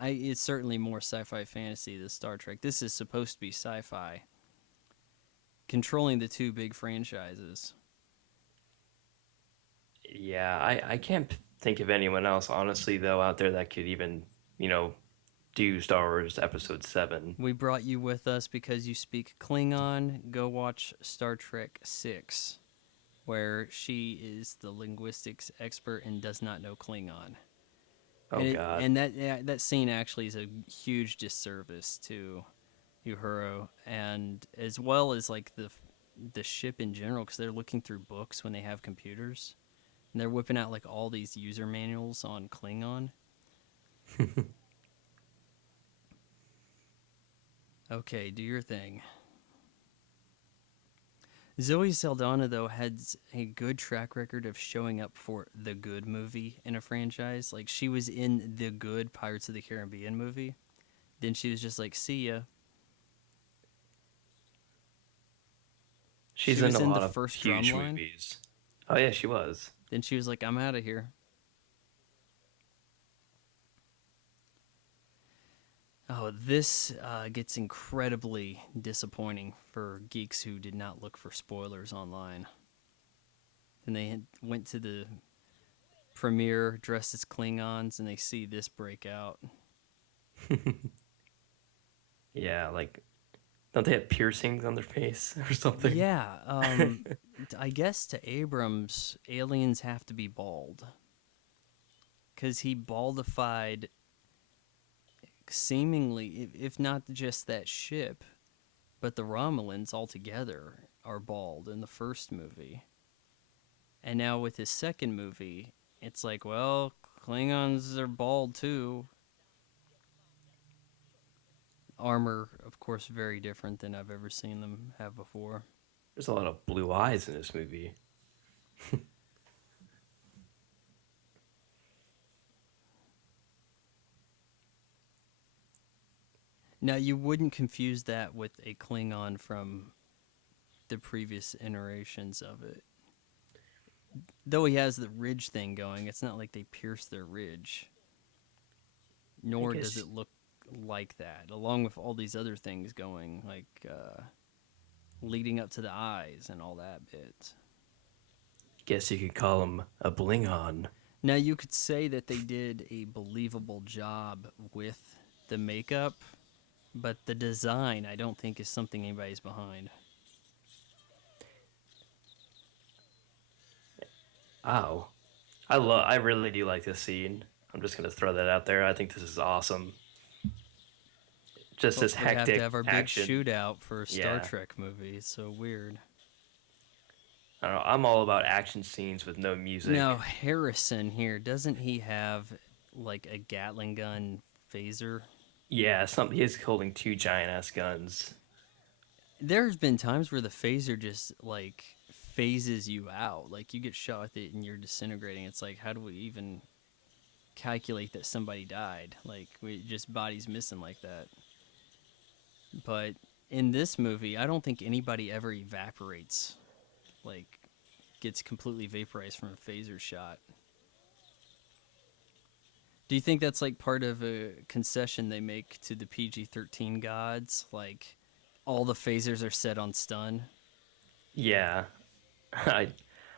It's certainly more sci-fi fantasy than Star Trek. This is supposed to be sci-fi, controlling the two big franchises. Yeah, I can't think of anyone else, honestly, though, out there that could even, you know, do Star Wars Episode 7. We brought you with us because you speak Klingon. Go watch Star Trek 6, where she is the linguistics expert and does not know Klingon. Oh, God. And that scene actually is a huge disservice to Uhura, and as well as like the ship in general, because they're looking through books when they have computers, and they're whipping out like all these user manuals on Klingon. Okay, do your thing. Zoe Saldana, though, has a good track record of showing up for the good movie in a franchise. Like, she was in the good Pirates of the Caribbean movie. Then she was just like, see ya. She She's in was a in the lot of first huge Drumline. movies. Oh, yeah, she was. Then she was like, I'm out of here. Oh, this gets incredibly disappointing for geeks who did not look for spoilers online. And they went to the premiere dressed as Klingons and they see this break out. Yeah, like, don't they have piercings on their face or something? Yeah, I guess to Abrams, aliens have to be bald. Because he baldified seemingly, if not just that ship, but the Romulans altogether are bald in the first movie. And now with his second movie, it's like, well, Klingons are bald too. Armor, of course, very different than I've ever seen them have before. There's a lot of blue eyes in this movie. Now, you wouldn't confuse that with a Klingon from the previous iterations of it. Though he has the ridge thing going, it's not like they pierce their ridge, I nor does guess it look like that, along with all these other things going, like leading up to the eyes and all that bit. guess you could call him a blingon. Now, you could say that they did a believable job with the makeup, but the design, I don't think, is something anybody's behind. Oh, I really do like this scene. I'm just gonna throw that out there. I think this is awesome. Just But this we have to have hectic our big action. shootout for a Star Yeah, Trek movie. It's so weird. I don't know. I'm all about action scenes with no Now, music. Harrison here, doesn't he have like a Gatling gun phaser? Yeah, he's holding two giant ass guns. There's been times where the phaser just like phases you out. Like you get shot with it and you're disintegrating. It's like, how do we even calculate that somebody died? Like, we just bodies missing like that. But in this movie, I don't think anybody ever evaporates, like, gets completely vaporized from a phaser shot. Do you think that's like part of a concession they make to the PG-13 gods? Like, all the phasers are set on stun? Yeah, I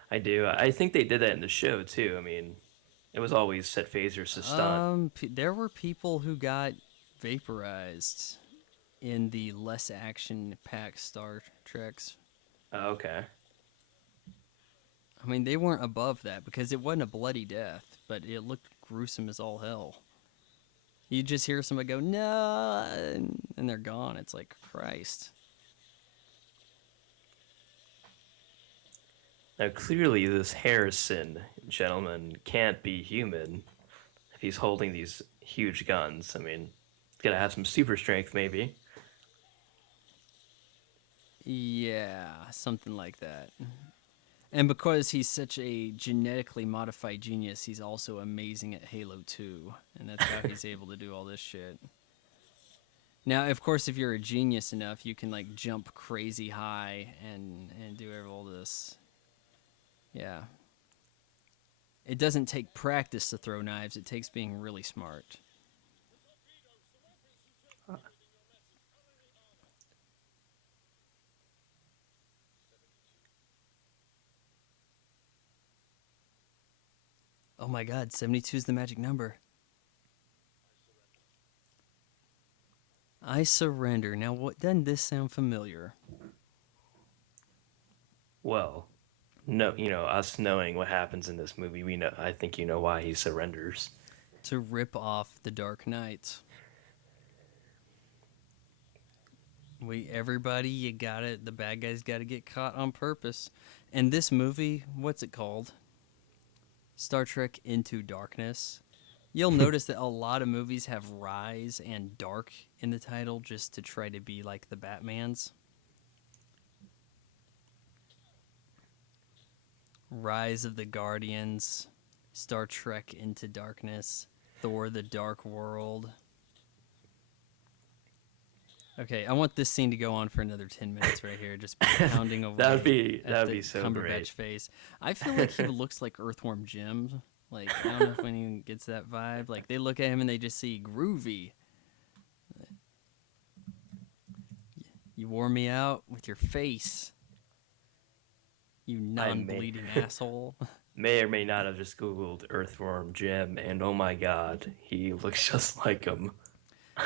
I do. I think they did that in the show too. I mean, it was always set phasers to stun. There were people who got vaporized in the less action packed Star Treks. Okay. I mean, they weren't above that because it wasn't a bloody death, but it looked gruesome as all hell. You just hear somebody go, no, and they're gone. It's like, Christ. Now, clearly, this Harrison gentleman can't be human if he's holding these huge guns. I mean, he's gotta have some super strength, maybe. Yeah, something like that. And because he's such a genetically modified genius, he's also amazing at Halo 2. And that's how he's able to do all this shit. Now, of course, if you're a genius enough, you can like jump crazy high and do all this. Yeah. It doesn't take practice to throw knives, it takes being really smart. Oh my god, 72 is the magic number. I surrender. Now, what doesn't this sound familiar? Well, no, us knowing what happens in this movie, we know. I think you know why he surrenders. To rip off the Dark Knight. Everybody, you got it. The bad guys got to get caught on purpose. And this movie, what's it called? Star Trek Into Darkness. You'll notice that a lot of movies have Rise and Dark in the title just to try to be like the Batmans. Rise of the Guardians, Star Trek Into Darkness, Thor the Dark World. Okay, I want this scene to go on for another 10 minutes right here, just pounding that would away be that at would the be so great. Cumberbatch face. I feel like he looks like Earthworm Jim. Like, I don't know if anyone gets that vibe. Like, they look at him and they just see groovy. You wore me out with your face, you I non may bleeding asshole. may or may not have just googled Earthworm Jim, and oh my god, he looks just like him.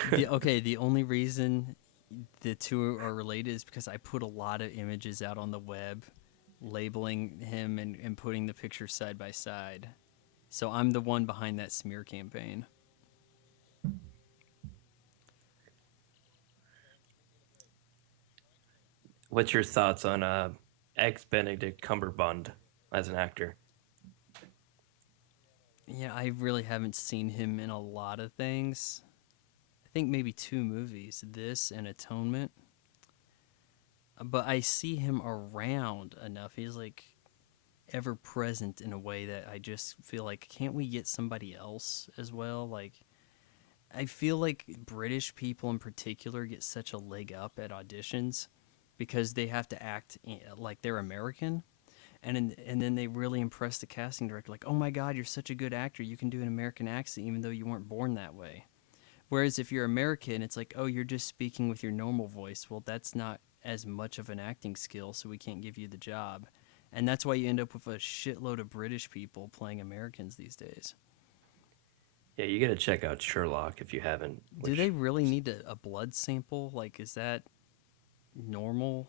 The only reason the two are related is because I put a lot of images out on the web labeling him and putting the pictures side by side. So I'm the one behind that smear campaign. What's your thoughts on ex Benedict Cumberbund as an actor? Yeah, I really haven't seen him in a lot of things. I think maybe two movies, this and Atonement. But I see him around enough. He's like ever present in a way that I just feel like, can't we get somebody else as well? Like, I feel like British people in particular get such a leg up at auditions because they have to act like they're American, and then they really impress the casting director. Like, oh my God, you're such a good actor. You can do an American accent even though you weren't born that way. Whereas if you're American, it's like, oh, you're just speaking with your normal voice. Well, that's not as much of an acting skill, so we can't give you the job. And that's why you end up with a shitload of British people playing Americans these days. Yeah, you gotta check out Sherlock if you haven't. Do they really need a blood sample? Like, is that normal?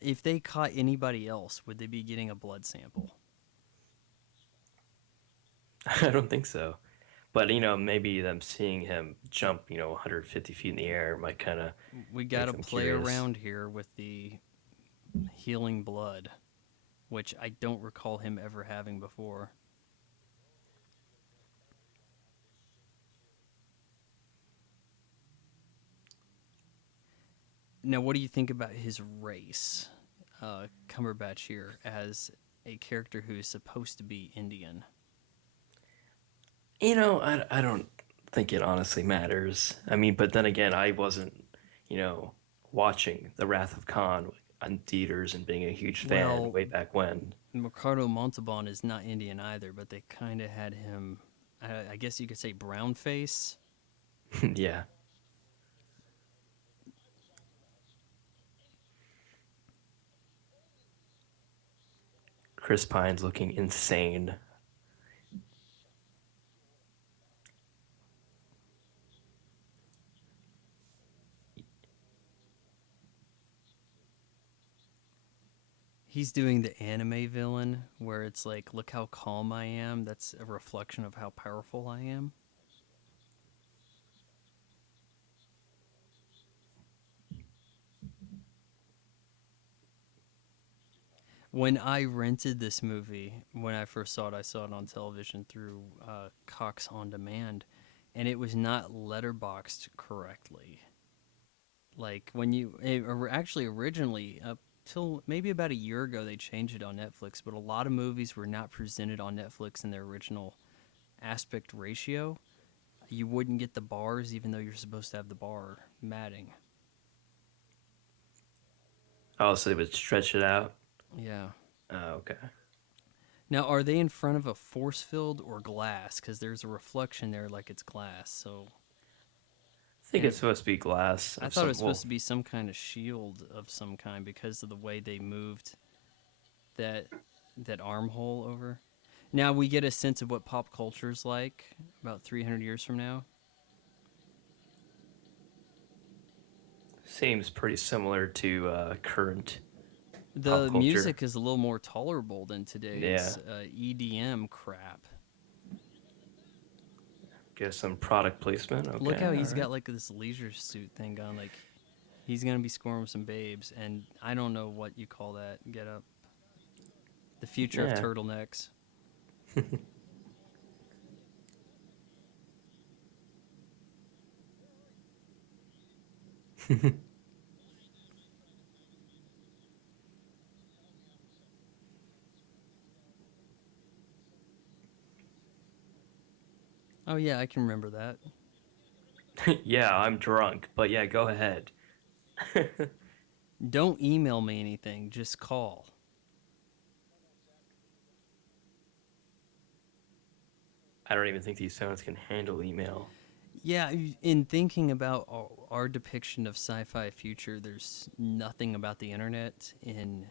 If they caught anybody else, would they be getting a blood sample? I don't think so. But maybe them seeing him jump, 150 feet in the air might kind of We got make to them play curious. around here with the healing blood, which I don't recall him ever having before. Now, what do you think about his race? Cumberbatch here as a character who is supposed to be Indian. I don't think it honestly matters. I mean, but then again, I wasn't, you know, watching The Wrath of Khan on theaters and being a huge fan Well, way back when. Ricardo Montalban is not Indian either, but they kind of had him, I guess you could say, brown face. Yeah, Chris Pine's looking insane. He's doing the anime villain where it's like, look how calm I am. That's a reflection of how powerful I am. When I rented this movie, when I first saw it on television through Cox On Demand, and it was not letterboxed correctly. Like when actually originally up till maybe about a year ago they changed it on Netflix, but a lot of movies were not presented on Netflix in their original aspect ratio. You wouldn't get the bars even though you're supposed to have the bar matting. Oh, so they would stretch it out. Yeah. Oh, okay. Now, are they in front of a force field or glass? Because there's a reflection there, like it's glass. So, I think and it's supposed to be glass I of thought it some. was supposed Well, to be some kind of shield of some kind because of the way they moved that that armhole over. Now we get a sense of what pop culture is like about 300 years from now. seems pretty similar to current pop The culture. music is a little more tolerable than Yeah, today's EDM crap. get some product placement. Look Okay, how all he's right. got like this leisure suit thing on. Like he's gonna be scoring with some babes, and I don't know what you call that. Get up. The future of Yeah. turtlenecks. Oh yeah, I can remember that. Yeah, I'm drunk, but yeah, go ahead. Don't email me anything. Just call. I don't even think these phones can handle email. Yeah, in thinking about our depiction of sci-fi future, there's nothing about the internet in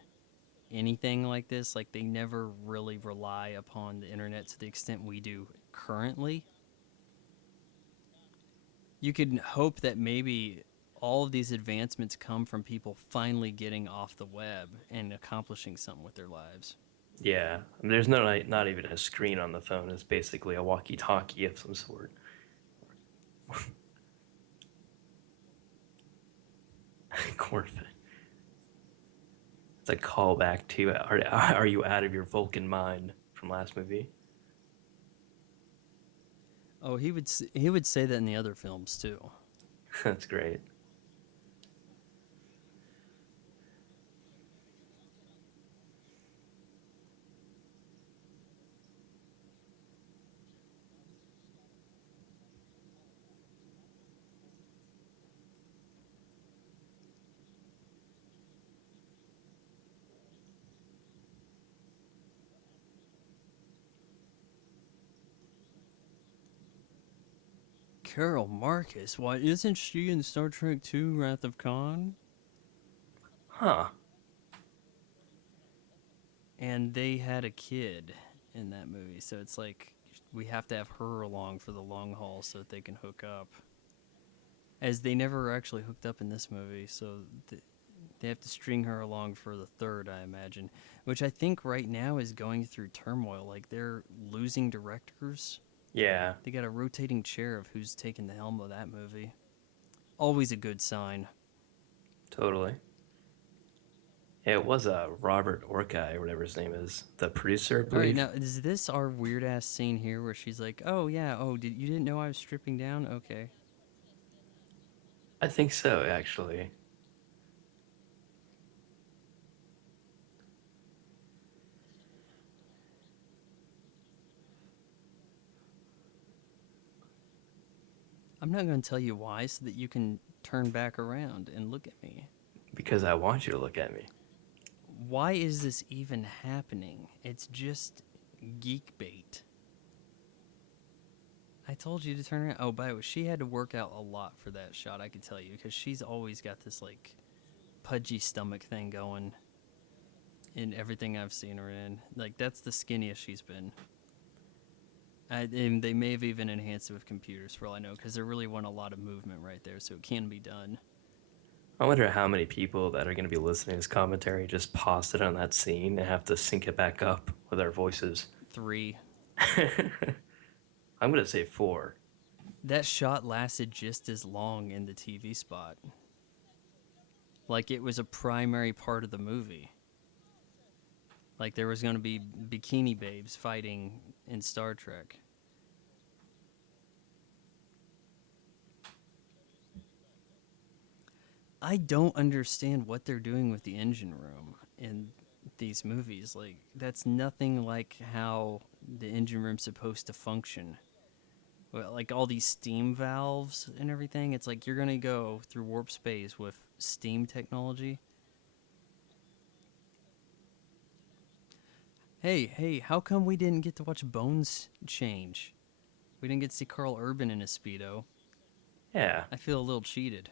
anything like this. Like they never really rely upon the internet to the extent we do currently. You could hope that maybe all of these advancements come from people finally getting off the web and accomplishing something with their lives. Yeah, there's not even a screen on the phone. It's basically a walkie-talkie of some sort. Cornfed. It's a callback to are you out of your Vulcan mind from last movie? Oh, he would say that in the other films too. That's great. Carol Marcus, why isn't she in Star Trek II: Wrath of Khan? Huh. And they had a kid in that movie, so it's like we have to have her along for the long haul so that they can hook up. As they never actually hooked up in this movie, so they have to string her along for the third, I imagine, which I think right now is going through turmoil. Like they're losing directors. Yeah, They got a rotating chair of who's taking the helm of that movie. Always a good sign. totally. Yeah, it was Robert Orci or whatever his name is, the producer, I All right, believe. now is this our weird ass scene here where she's like, "Oh yeah, oh you didn't know I was stripping down? Okay." I think so, actually. I'm not going to tell you why so that you can turn back around and look at me. Because I want you to look at me. Why is this even happening? It's just geek bait. I told you to turn around. Oh, by the way, she had to work out a lot for that shot, I could tell you, because she's always got this, like, pudgy stomach thing going in everything I've seen her in. Like, that's the skinniest she's been. And they may have even enhanced it with computers, for all I know, because there really wasn't a lot of movement right there, so it can be done. I wonder how many people that are going to be listening to this commentary just paused it on that scene and have to sync it back up with our voices. 3. I'm going to say four. That shot lasted just as long in the TV spot. Like it was a primary part of the movie. Like there was going to be bikini babes fighting in Star Trek. I don't understand what they're doing with the engine room in these movies. Like that's nothing like how the engine room's supposed to function. Well, like all these steam valves and everything, it's like you're going to go through warp space with steam technology. Hey, how come we didn't get to watch Bones change? We didn't get to see Carl Urban in a Speedo. Yeah, I feel a little cheated.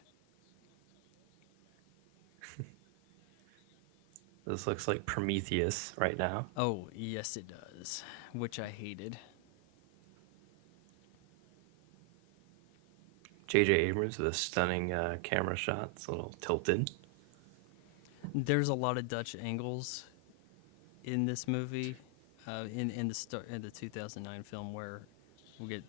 this looks like Prometheus right now. Oh, yes, it does. Which I hated. J.J. Abrams with a stunning camera shot. It's a little tilted. There's a lot of Dutch angles in this movie, in the 2009 film where we get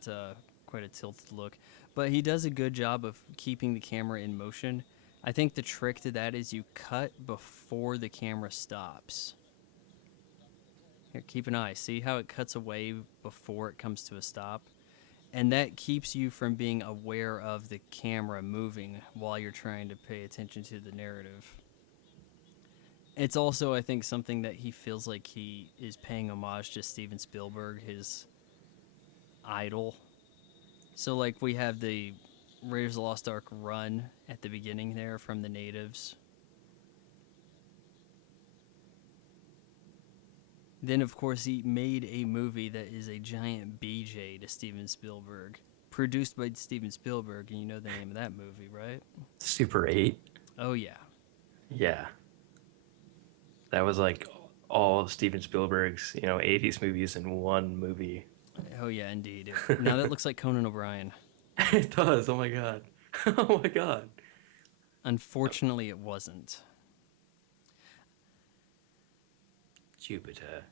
quite a tilted look. But he does a good job of keeping the camera in motion. I think the trick to that is you cut before the camera stops. Here, keep an eye. See how it cuts away before it comes to a stop? And that keeps you from being aware of the camera moving while you're trying to pay attention to the narrative. It's also, I think, something that he feels like he is paying homage to Steven Spielberg, his idol. So, like, we have the Raiders of the Lost Ark run at the beginning there from the natives. Then, of course, he made a movie that is a giant BJ to Steven Spielberg, produced by Steven Spielberg, and you know the name of that movie, right? Super 8. Oh, yeah. Yeah. That was like all of Steven Spielberg's, 80s movies in one movie. Oh, yeah, indeed. Now that looks like Conan O'Brien. It does. Oh my god. Oh my god. Unfortunately, it wasn't. Jupiter.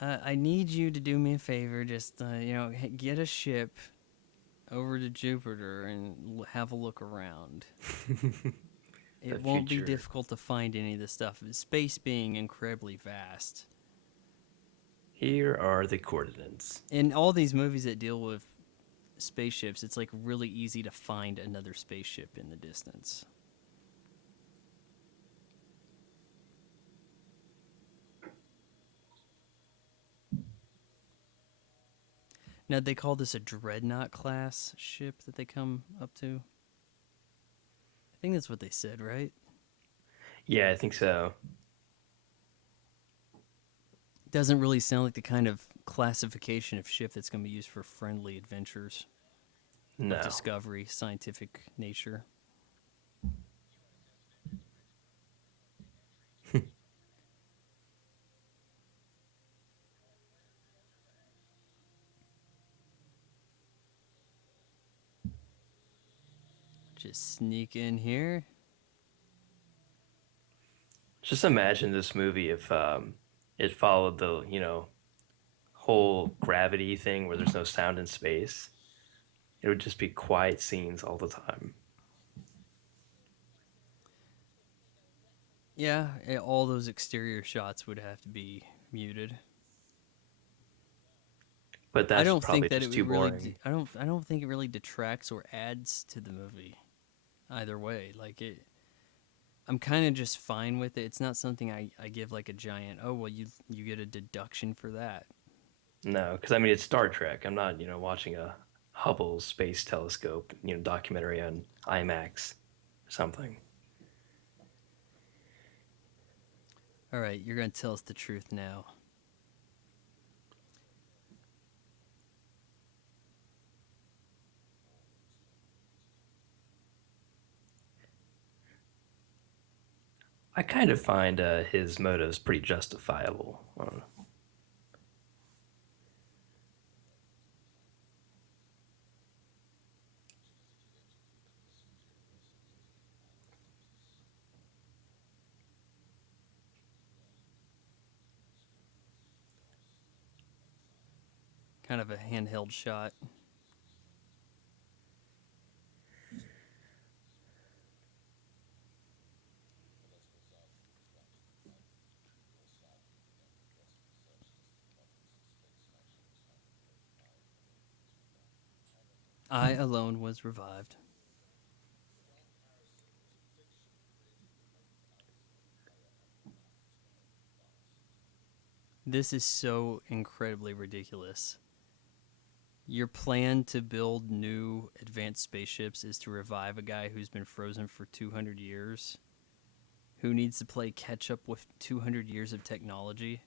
I need you to do me a favor. Just, get a ship over to Jupiter and have a look around. The It won't be future. difficult to find any of this stuff. Space being incredibly vast. Here are the coordinates. In all these movies that deal with spaceships, it's like really easy to find another spaceship in the distance. Now, they call this a dreadnought class ship that they come up to. I think that's what they said, right? Yeah, I think so. Doesn't really sound like the kind of classification of ship that's going to be used for friendly adventures of No. discovery, scientific nature. Just sneak in here. Just imagine this movie if it followed the, whole gravity thing where there's no sound in space. It would just be quiet scenes all the time. Yeah, all those exterior shots would have to be muted. But I that's don't think probably that it just too would really. boring. I don't think it really detracts or adds to the movie. Either way, like it. I'm kind of just fine with it. It's not something I give like a giant. Oh well, you get a deduction for that. No, because I mean it's Star Trek. I'm not, watching a Hubble Space Telescope, documentary on IMAX or something. All right, you're gonna tell us the truth now. I kind of find his motives pretty justifiable. kind of a handheld shot. I alone was revived. This is so incredibly ridiculous. Your plan to build new advanced spaceships is to revive a guy who's been frozen for 200 years, who needs to play catch up with 200 years of technology.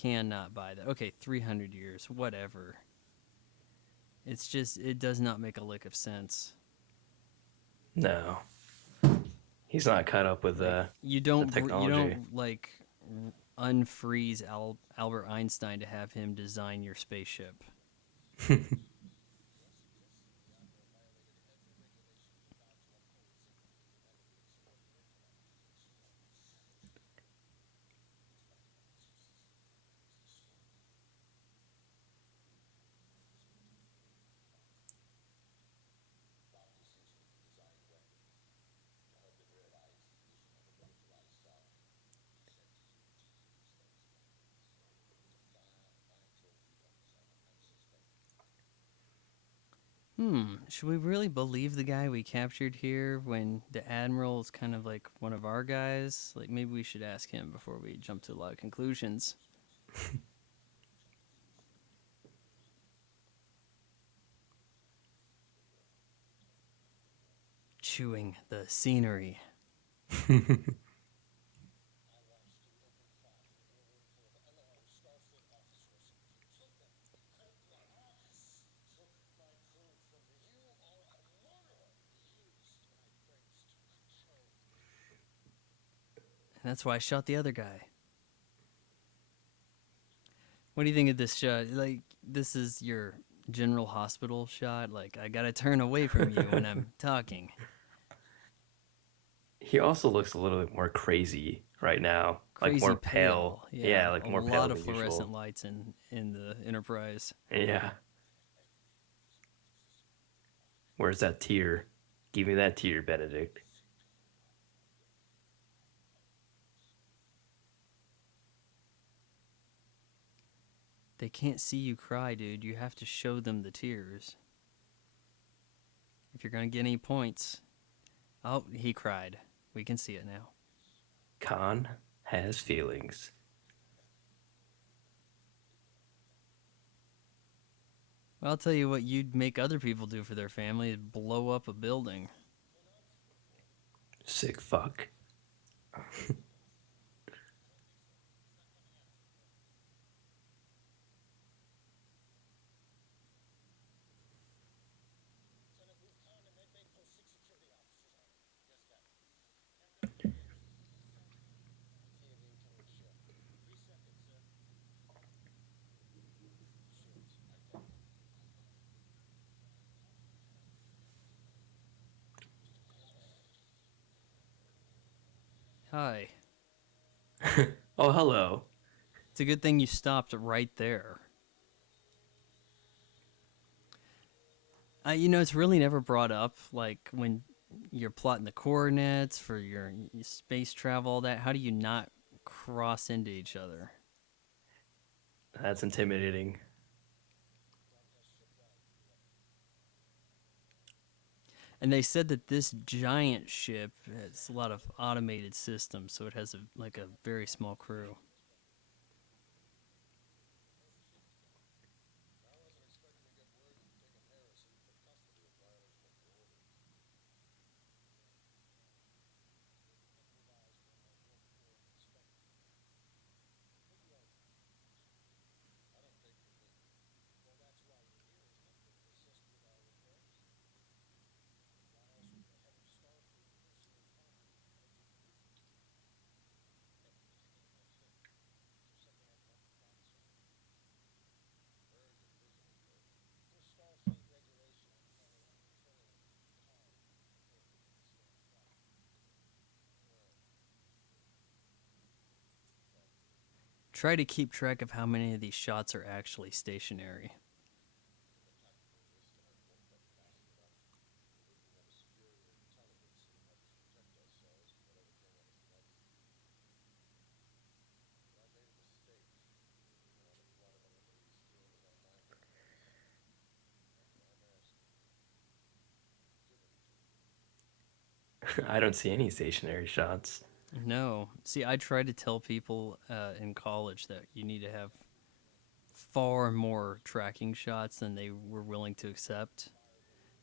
Cannot buy that. Okay, 300 years, whatever. It's just, it does not make a lick of sense. No, he's not caught up with Like, the you technology. don't like unfreeze Albert Einstein to have him design your spaceship. Should we really believe the guy we captured here when the admiral is kind of like one of our guys? Like, maybe we should ask him before we jump to a lot of conclusions. Chewing the scenery. And that's why I shot the other guy. What do you think of this shot? Like, this is your general hospital shot. Like, I gotta turn away from you when I'm talking. He also looks a little bit more crazy right now, like Crazy more pale. pale. Yeah, Yeah, a like more pale lot of than fluorescent usual. lights in the Enterprise. Yeah. Where's that tear? Give me that tear, Benedict. They can't see you cry, dude. You have to show them the tears if you're gonna get any points. Oh, he cried. We can see it now. Khan has feelings. Well, I'll tell you what you'd make other people do for their family is blow up a building. Sick fuck. Hi. Oh, hello. It's a good thing you stopped right there. It's really never brought up, like when you're plotting the coordinates for your space travel, all that. How do you not cross into each other? That's intimidating. And they said that this giant ship has a lot of automated systems, so it has like a very small crew. Try to keep track of how many of these shots are actually stationary. I don't see any stationary shots. No. See, I try to tell people in college that you need to have far more tracking shots than they were willing to accept.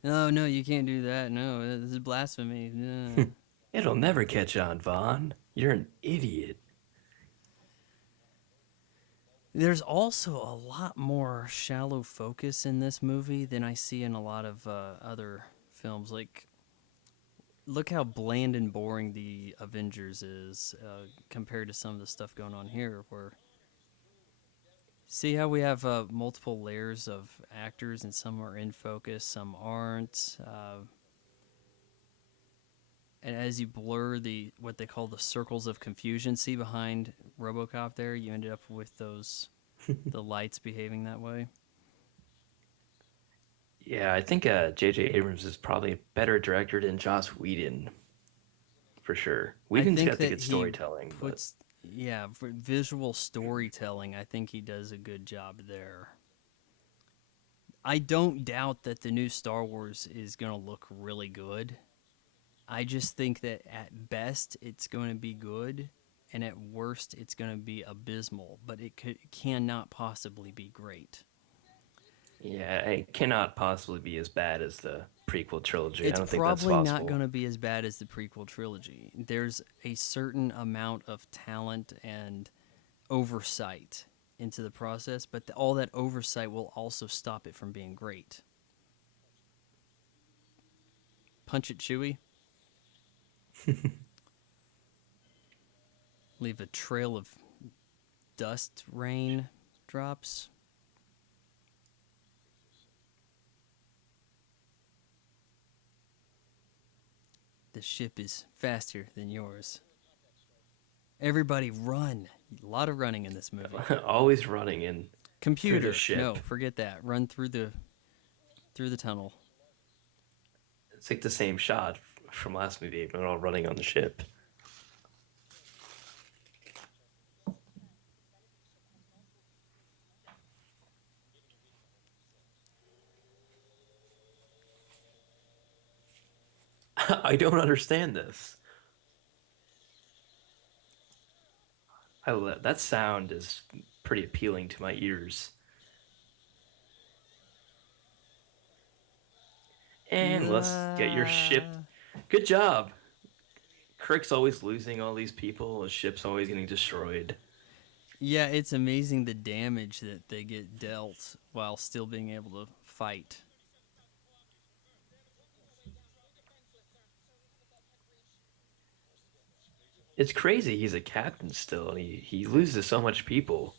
No, no, you can't do that. No, this is blasphemy. It'll never catch on, Vaughn. You're an idiot. There's also a lot more shallow focus in this movie than I see in a lot of other films. Like, look how bland and boring the Avengers is compared to some of the stuff going on here. Where see how we have multiple layers of actors, and some are in focus, some aren't. And as you blur the what they call the circles of confusion, see behind RoboCop there, you ended up with those the lights behaving that way. Yeah, I think J.J. Abrams is probably a better director than Joss Whedon, for sure. I Whedon's think got the that good he storytelling, but puts, yeah, for visual storytelling, I think he does a good job there. I don't doubt that the new Star Wars is going to look really good. I just think that at best it's going to be good, and at worst it's going to be abysmal, but cannot possibly be great. yeah, it cannot possibly be as bad as the prequel trilogy. I It's don't think that's probably not possible. going to be as bad as the prequel trilogy. There's a certain amount of talent and oversight into the process, but all that oversight will also stop it from being great. Punch it, Chewy. Leave a trail of dust rain drops. The ship is faster than yours. Everybody run. A lot of running in this movie. Always running in through the Computer, ship. no, forget that. Run through the tunnel. It's like the same shot from last movie. They're all running on the ship. I don't understand this. That sound is pretty appealing to my ears. And let's get your ship. Uh, Good job. Kirk's always losing all these people. His ship's always getting destroyed. yeah, it's amazing the damage that they get dealt while still being able to fight. It's crazy. He's a captain still, and he loses so much people.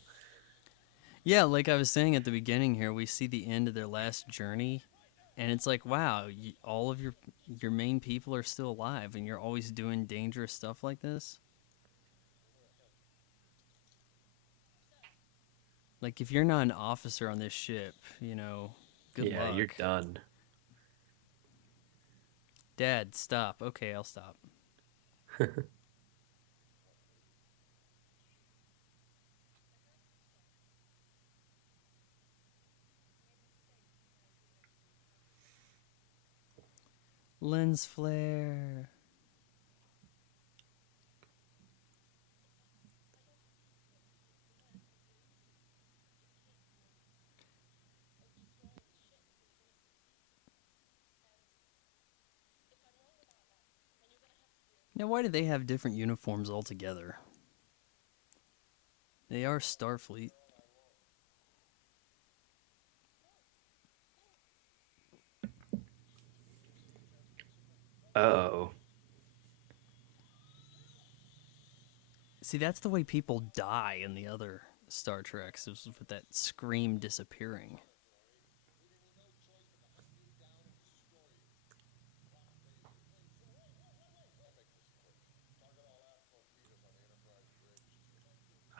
Yeah, like I was saying at the beginning here, we see the end of their last journey, and it's like, wow, all of your main people are still alive, and you're always doing dangerous stuff like this. Like if you're not an officer on this ship, good Yeah, you're luck. done. Dad, stop. Okay, I'll stop. Lens flare. Now, why do they have different uniforms altogether? They are Starfleet. Oh, See, that's the way people die in the other Star Treks, is with that scream disappearing.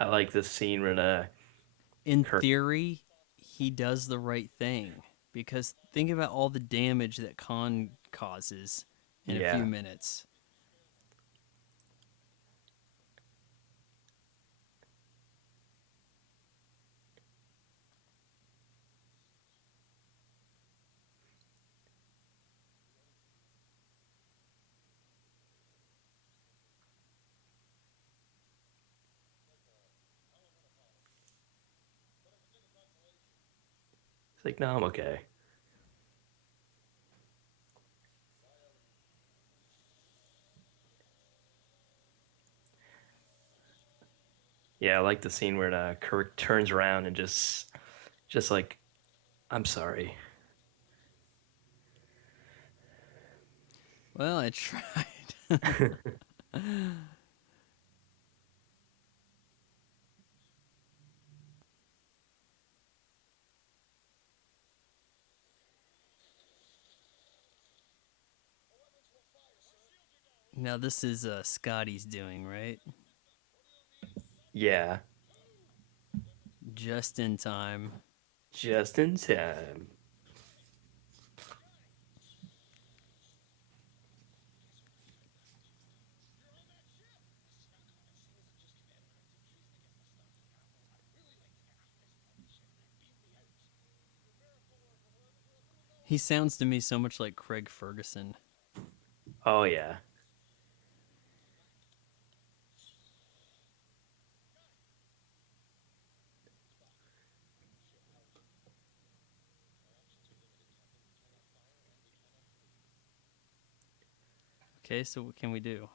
I like this scene when In Kirk. theory, he does the right thing because think about all the damage that Khan causes in a few Yeah, minutes. it's like no, I'm okay. Yeah, I like the scene where Kirk turns around and just like I'm sorry. Well, I tried. Now this is Scotty's doing, right? Yeah, Just in time. just in time. He sounds to me so much like Craig Ferguson. Oh yeah. Okay, so what can we do?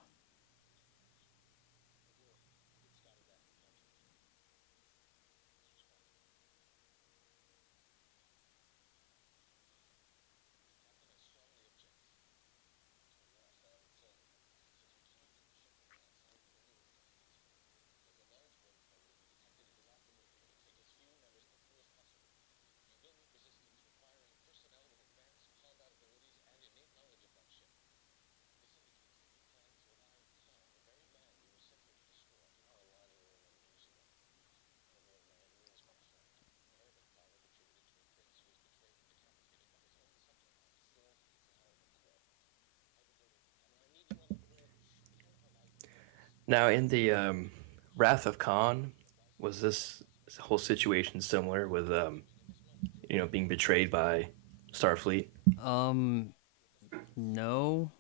Now in the Wrath of Khan, was this whole situation similar with being betrayed by Starfleet? Um, no.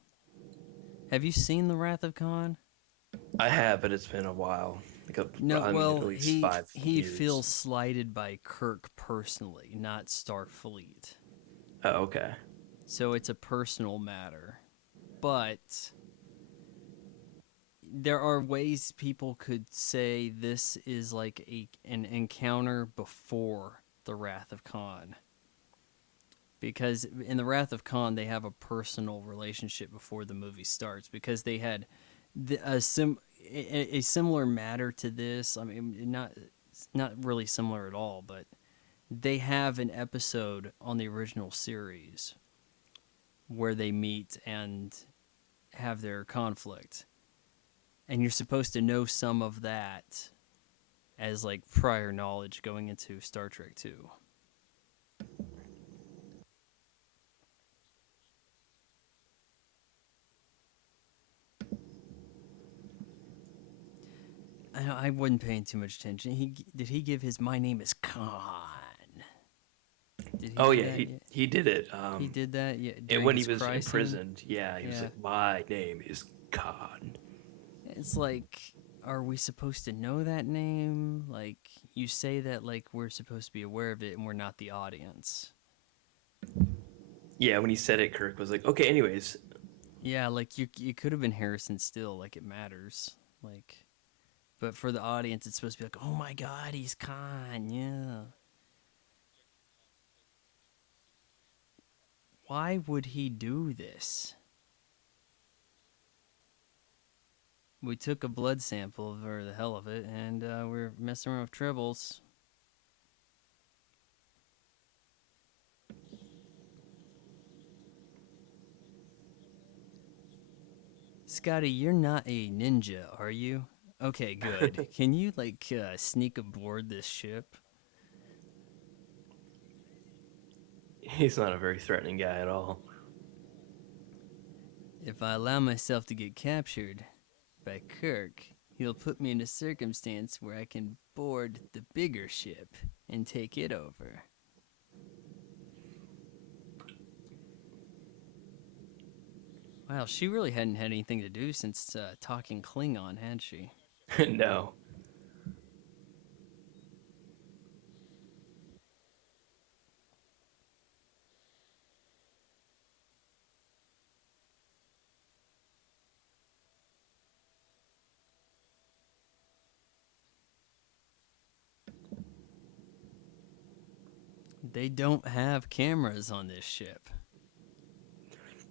Have you seen The Wrath of Khan? I have, but it's been a while. No, I mean, at well, least he 5 years. feels slighted by Kirk personally, not Starfleet. Oh, okay. So it's a personal matter. But there are ways people could say this is like an encounter before the Wrath of Khan. Because in the Wrath of Khan, they have a personal relationship before the movie starts. Because they had a similar matter to this. I mean, not really similar at all, but they have an episode on the original series where they meet and have their conflict, and you're supposed to know some of that as like prior knowledge going into Star Trek 2. I wasn't paying too much attention. He give his "My name is Khan"? Did he Oh do yeah, that he yet? he did it. He did that And during when he his was cry scene. imprisoned, yeah, he was Yeah, like, "My name is Khan." it's like, are we supposed to know that name? Like you say that like we're supposed to be aware of it, and we're not the audience. Yeah, when he said it, Kirk was like, "Okay, anyways." Yeah, like you could have been Harrison still. Like it matters. Like, but for the audience, it's supposed to be like, oh my god, he's Khan. Yeah. Why would he do this? We took a blood sample for the hell of it, and we're messing around with tribbles. Scotty, you're not a ninja, are you? Okay, good. Can you sneak aboard this ship? He's not a very threatening guy at all. If I allow myself to get captured by Kirk, he'll put me in a circumstance where I can board the bigger ship and take it over. Wow, she really hadn't had anything to do since talking Klingon, had she? No. They don't have cameras on this ship.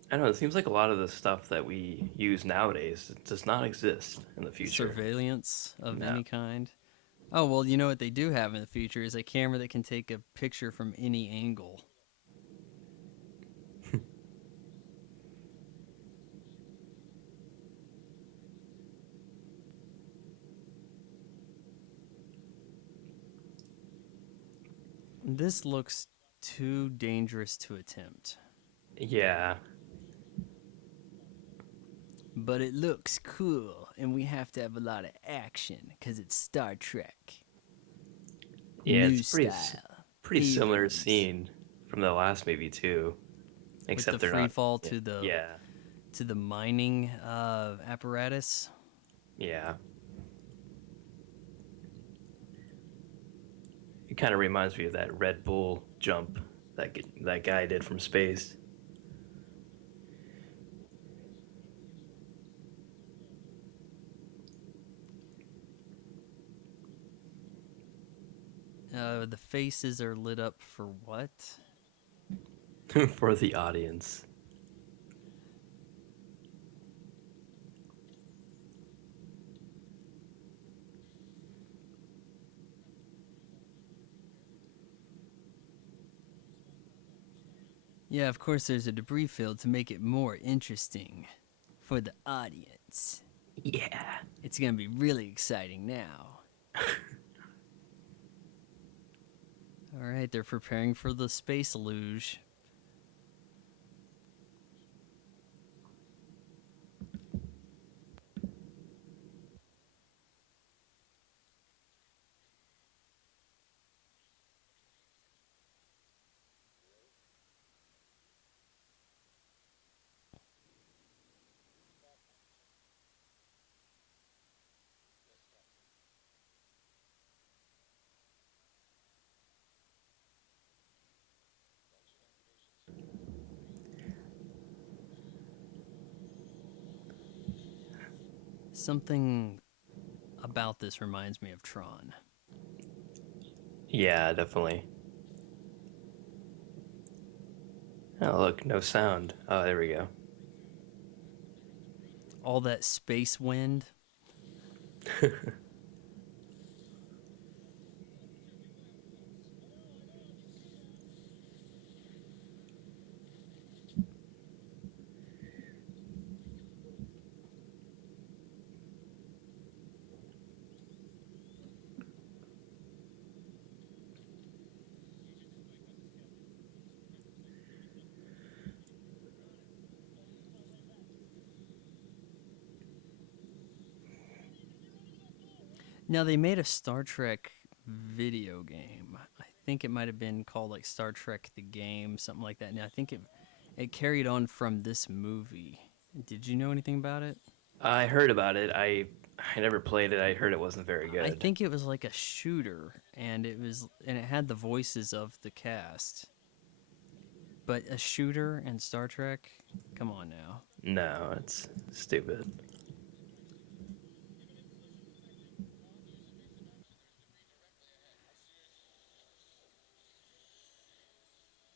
I don't know. It seems like a lot of the stuff that we use nowadays does not exist in the future. Surveillance of No. any kind. Oh, well, you know what they do have in the future is a camera that can take a picture from any angle. This looks too dangerous to attempt. Yeah. But it looks cool, and we have to have a lot of action because it's Star Trek. Yeah, New style. pretty similar Abrams. scene from the last movie too, With the except they're free not. fall Yeah. to Yeah. the mining apparatus. Yeah. It kind of reminds me of that Red Bull jump that guy did from space. The faces are lit up for what? For the audience. Yeah, of course, there's a debris field to make it more interesting for the audience. Yeah. It's gonna be really exciting now. All right, they're preparing for the space luge. Something about this reminds me of Tron. Yeah, definitely. Oh, look, no sound. Oh, there we go. All that space wind. Now they made a Star Trek video game. I think it might have been called like Star Trek the Game, something like that. And I think it carried on from this movie. Did you know anything about it? I heard about it. I never played it. I heard it wasn't very I good. think it was like a shooter, and it had the voices of the cast. But a shooter and Star Trek, come on now. No, it's stupid.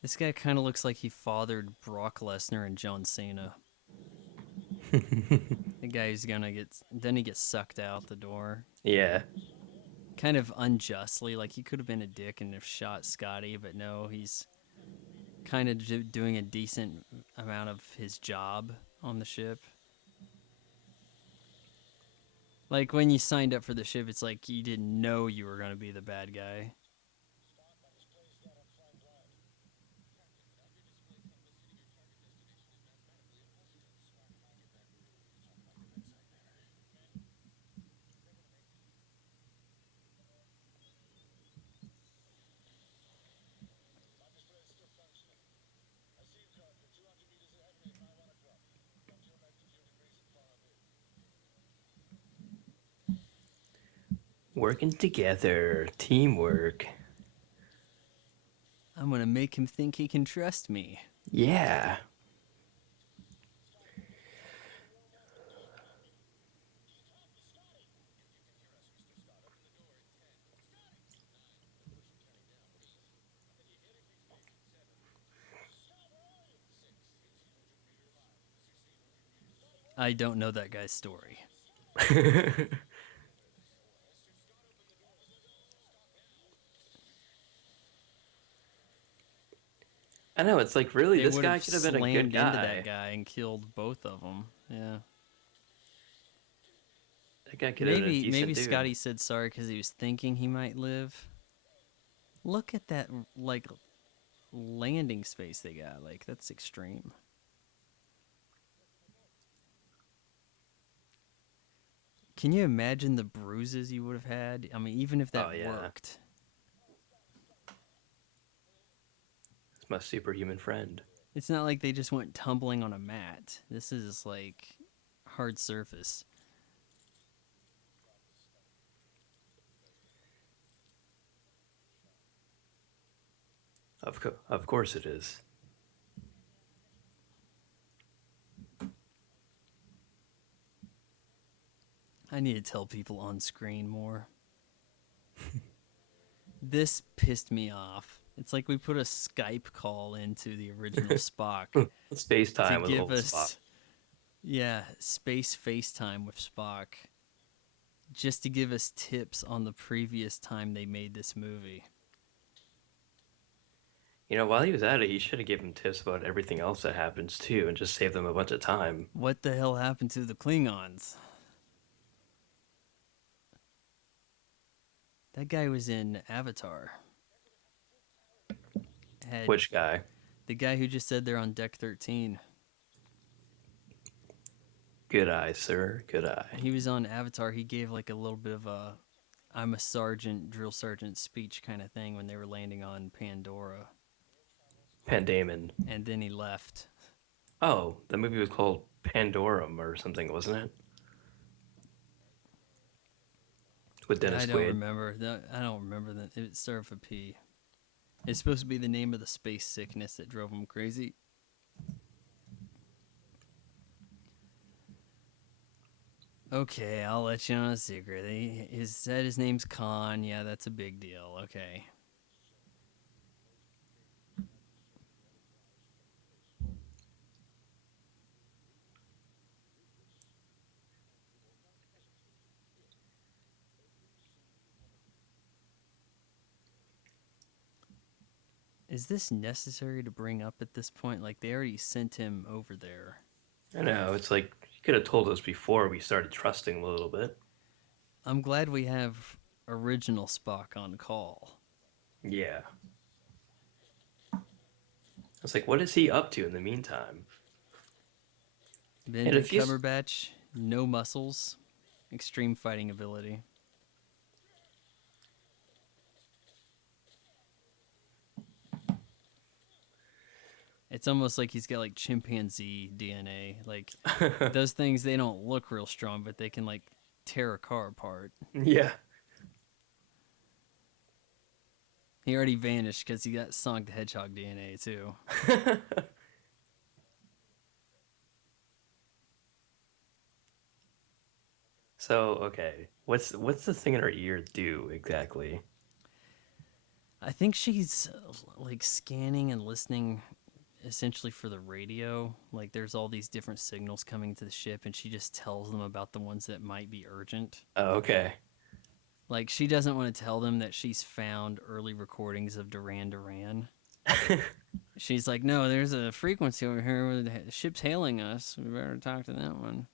This guy kind of looks like he fathered Brock Lesnar and John Cena. The guy who's gonna then he gets sucked out the door. Yeah. Kind of unjustly, like he could have been a dick and have shot Scotty, but no, he's kind of doing a decent amount of his job on the ship. Like when you signed up for the ship, it's like you didn't know you were going to be the bad guy. Working together, teamwork. I'm going to make him think he can trust me. Yeah. I don't know that guy's story. I know, it's like, really, They this would guy have could have been a good slammed into that guy. guy and killed both of them. Yeah. That guy could have been a Maybe decent dude. Scotty said sorry because he was thinking he might live. Look at that like landing space they got. Like that's extreme. Can you imagine the bruises you would have had? I mean, even if Oh, that yeah. worked, It's my superhuman friend. it's not like they just went tumbling on a mat. This is like hard surface. Of course it is. I need to tell people on screen more. This pissed me off. It's like we put a Skype call into the original Spock Let's to FaceTime with give old Spock. us, yeah, space FaceTime with Spock, just to give us tips on the previous time they made this movie. You know, while he was at it, he should have given tips about everything else that happens too, and just saved them a bunch of time. What the hell happened to the Klingons? That guy was in Avatar. Had Which guy? the guy who just said they're on deck 13. Good eye, sir. Good eye. He was on Avatar. He gave like a little bit of a I'm a sergeant, drill sergeant speech kind of thing when they were landing on Pandora. Pandamon. And then he left. Oh, the movie was called Pandorum or something, wasn't it? With I Dennis don't Quaid. remember. I don't remember that. It started with a P. It's supposed to be the name of the space sickness that drove him crazy. Okay, I'll let you on a secret. He said his name's Khan. Yeah, that's a big deal. Okay. Is this necessary to bring up at this point? Like, they already sent him over there. I know, it's like, you could have told us before we started trusting him a little bit. I'm glad we have original Spock on call. Yeah. It's like, what is he up to in the meantime? And Benedict if he's Cumberbatch, no muscles, extreme fighting ability. It's almost like he's got like chimpanzee DNA. Like those things, they don't look real strong, but they can like tear a car apart. yeah. He already vanished because he got Sonic the Hedgehog DNA too. So, okay. What's the thing in her ear do exactly? I think she's like scanning and listening essentially for the radio. Like there's all these different signals coming to the ship, and she just tells them about the ones that might be urgent. Oh, okay. Like she doesn't want to tell them that she's found early recordings of Duran Duran. She's like, no, there's a frequency over here where the ship's hailing us. We better talk to that one.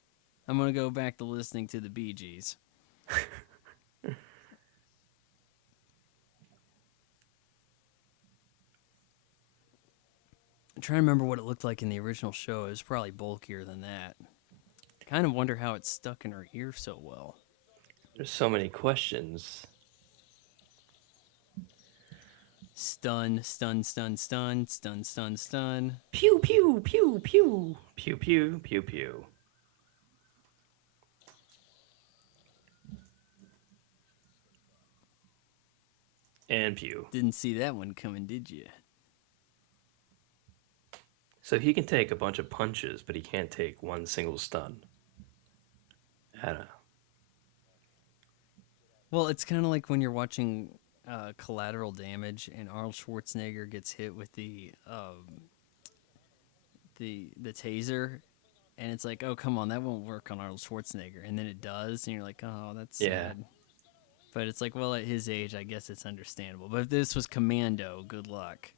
I'm gonna go back to listening to the Bee Gees. I'm trying to remember what it looked like in the original show. It was probably bulkier than that. Kind of wonder how it stuck in her ear so well. There's so many questions. Stun, stun, stun, stun, stun, stun, stun. Pew pew pew pew pew pew pew pew and pew. Didn't see that one coming, did you? So he can take a bunch of punches, but he can't take one single stun. I don't know. Well, it's kind of like when you're watching Collateral Damage and Arnold Schwarzenegger gets hit with the taser, and it's like, oh come on, that won't work on Arnold Schwarzenegger, and then it does, and you're like, oh, that's Yeah. sad. But it's like, well, at his age, I guess it's understandable. But if this was Commando, good luck.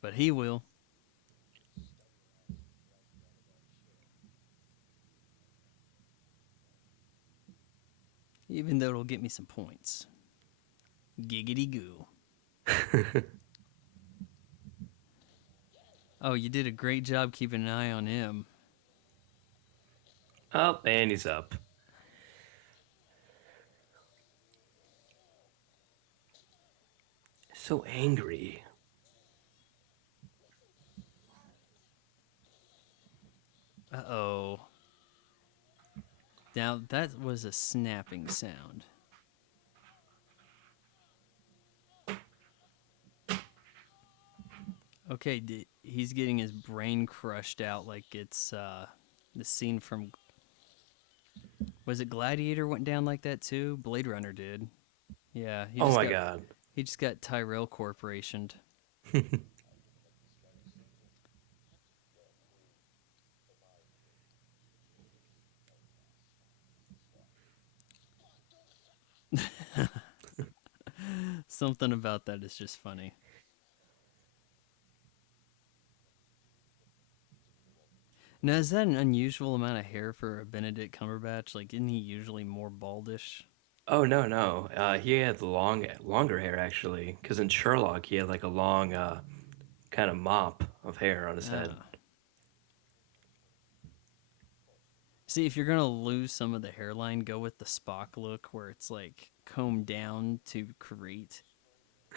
But he will, even though it'll get me some points. Giggity goo. Oh, you did a great job keeping an eye on him. Oh, and he's up. So angry. Uh-oh. Now, that was a snapping sound. Okay, he's getting his brain crushed out like it's the scene from. Was it Gladiator went down like that too? Blade Runner did. Yeah, Oh my god. he just got Tyrell Corporationed. Something about that is just funny. Now, is that an unusual amount of hair for a Benedict Cumberbatch? Like, isn't he usually more baldish? Oh no no. He had longer hair actually, because in Sherlock he had like a long kind of mop of hair on his head. Ah. See, if you're gonna lose some of the hairline, go with the Spock look, where it's like combed down to create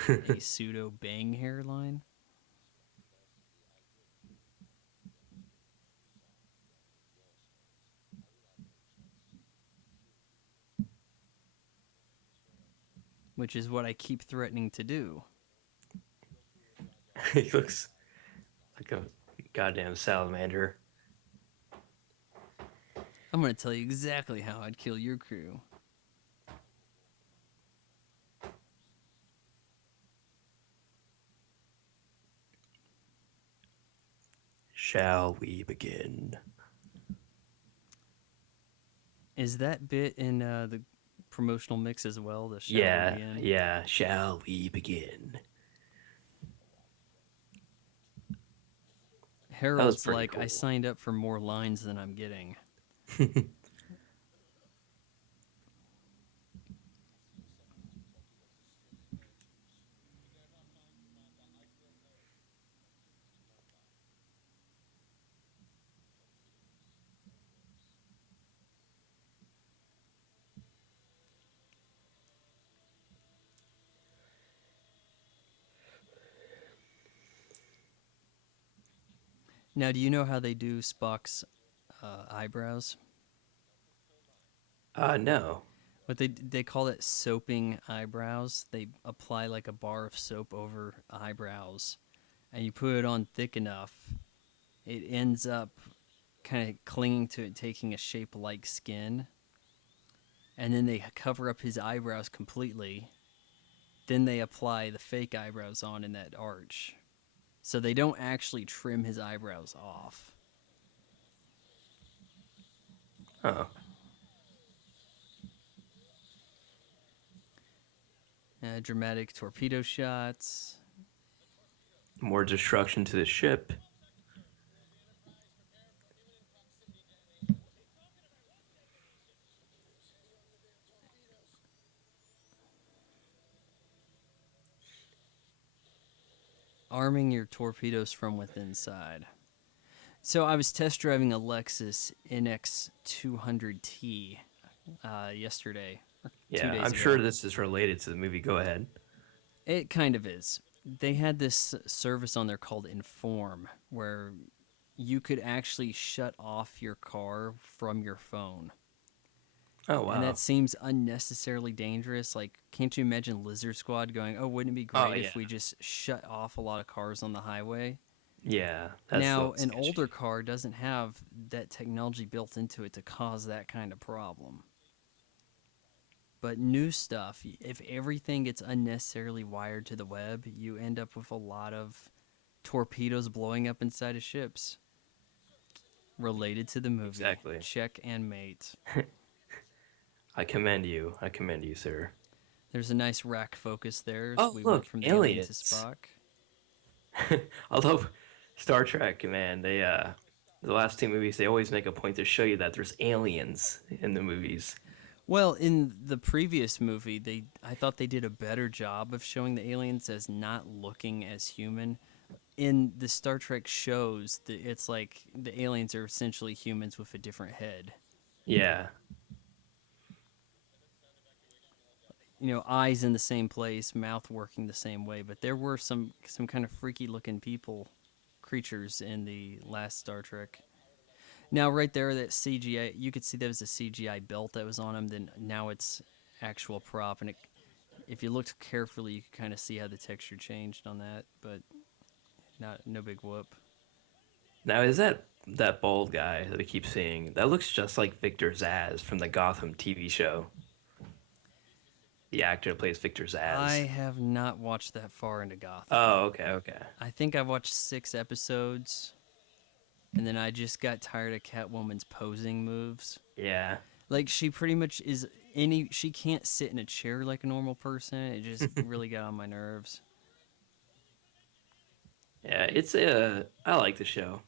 a pseudo bang hairline, which is what I keep threatening to do. He looks like a goddamn salamander. I'm gonna tell you exactly how I'd kill your crew. Shall we begin? Is that bit in the promotional mix as well? The "Shall we Yeah, begin"? yeah. Shall we begin? That was Harold's pretty like, I cool. signed up for more lines than I'm getting. Now, do you know how they do Spock's eyebrows? No. What they call it soaping eyebrows. They apply like a bar of soap over eyebrows, and you put it on thick enough, it ends up kind of clinging to it, taking a shape like skin. And then they cover up his eyebrows completely. Then they apply the fake eyebrows on in that arch. So they don't actually trim his eyebrows off. Oh. Dramatic torpedo shots. More destruction to the ship. Arming your torpedoes from within side. So I was test driving a Lexus NX 200T yesterday, or two Yeah, days I'm sure ago. this is related to the movie. Go ahead. It kind of is. They had this service on there called Inform, where you could actually shut off your car from your phone. Oh And that wow. seems unnecessarily dangerous. Like, can't you imagine Lizard Squad going, oh, wouldn't it be Oh great yeah. if we just shut off a lot of cars on the highway? Yeah, that's a Now, little an older sketchy. car doesn't have that technology built into it to cause that kind of problem. But new stuff, if everything gets unnecessarily wired to the web, you end up with a lot of torpedoes blowing up inside of ships. Related to the movie. Exactly. Check and mate. I commend you. I commend you, sir. There's a nice rack focus there as Oh we went look, from the alien to aliens. Spock. I love Star Trek, man. The last two movies they always make a point to show you that there's aliens in the movies. Well, in the previous movie, I thought they did a better job of showing the aliens as not looking as human. In the Star Trek shows, it's like the aliens are essentially humans with a different head. Yeah. You know, eyes in the same place, mouth working the same way. But there were some kind of freaky looking creatures in the last Star Trek. Now, right there, that CGI, you could see there was a CGI belt that was on him. Then now it's actual prop, and if you looked carefully, you could kind of see how the texture changed on that. But not no big whoop. Now is that bald guy that I keep seeing? That looks just like Victor Zsasz from the Gotham TV show. The actor that plays Victor I Zsasz. have not watched that far into Gotham. Oh, okay, okay. I think I watched 6 episodes, and then I just got tired of Catwoman's posing moves. Yeah. Like she pretty much is any. She can't sit in a chair like a normal person. It just really got on my nerves. Yeah, I like the show.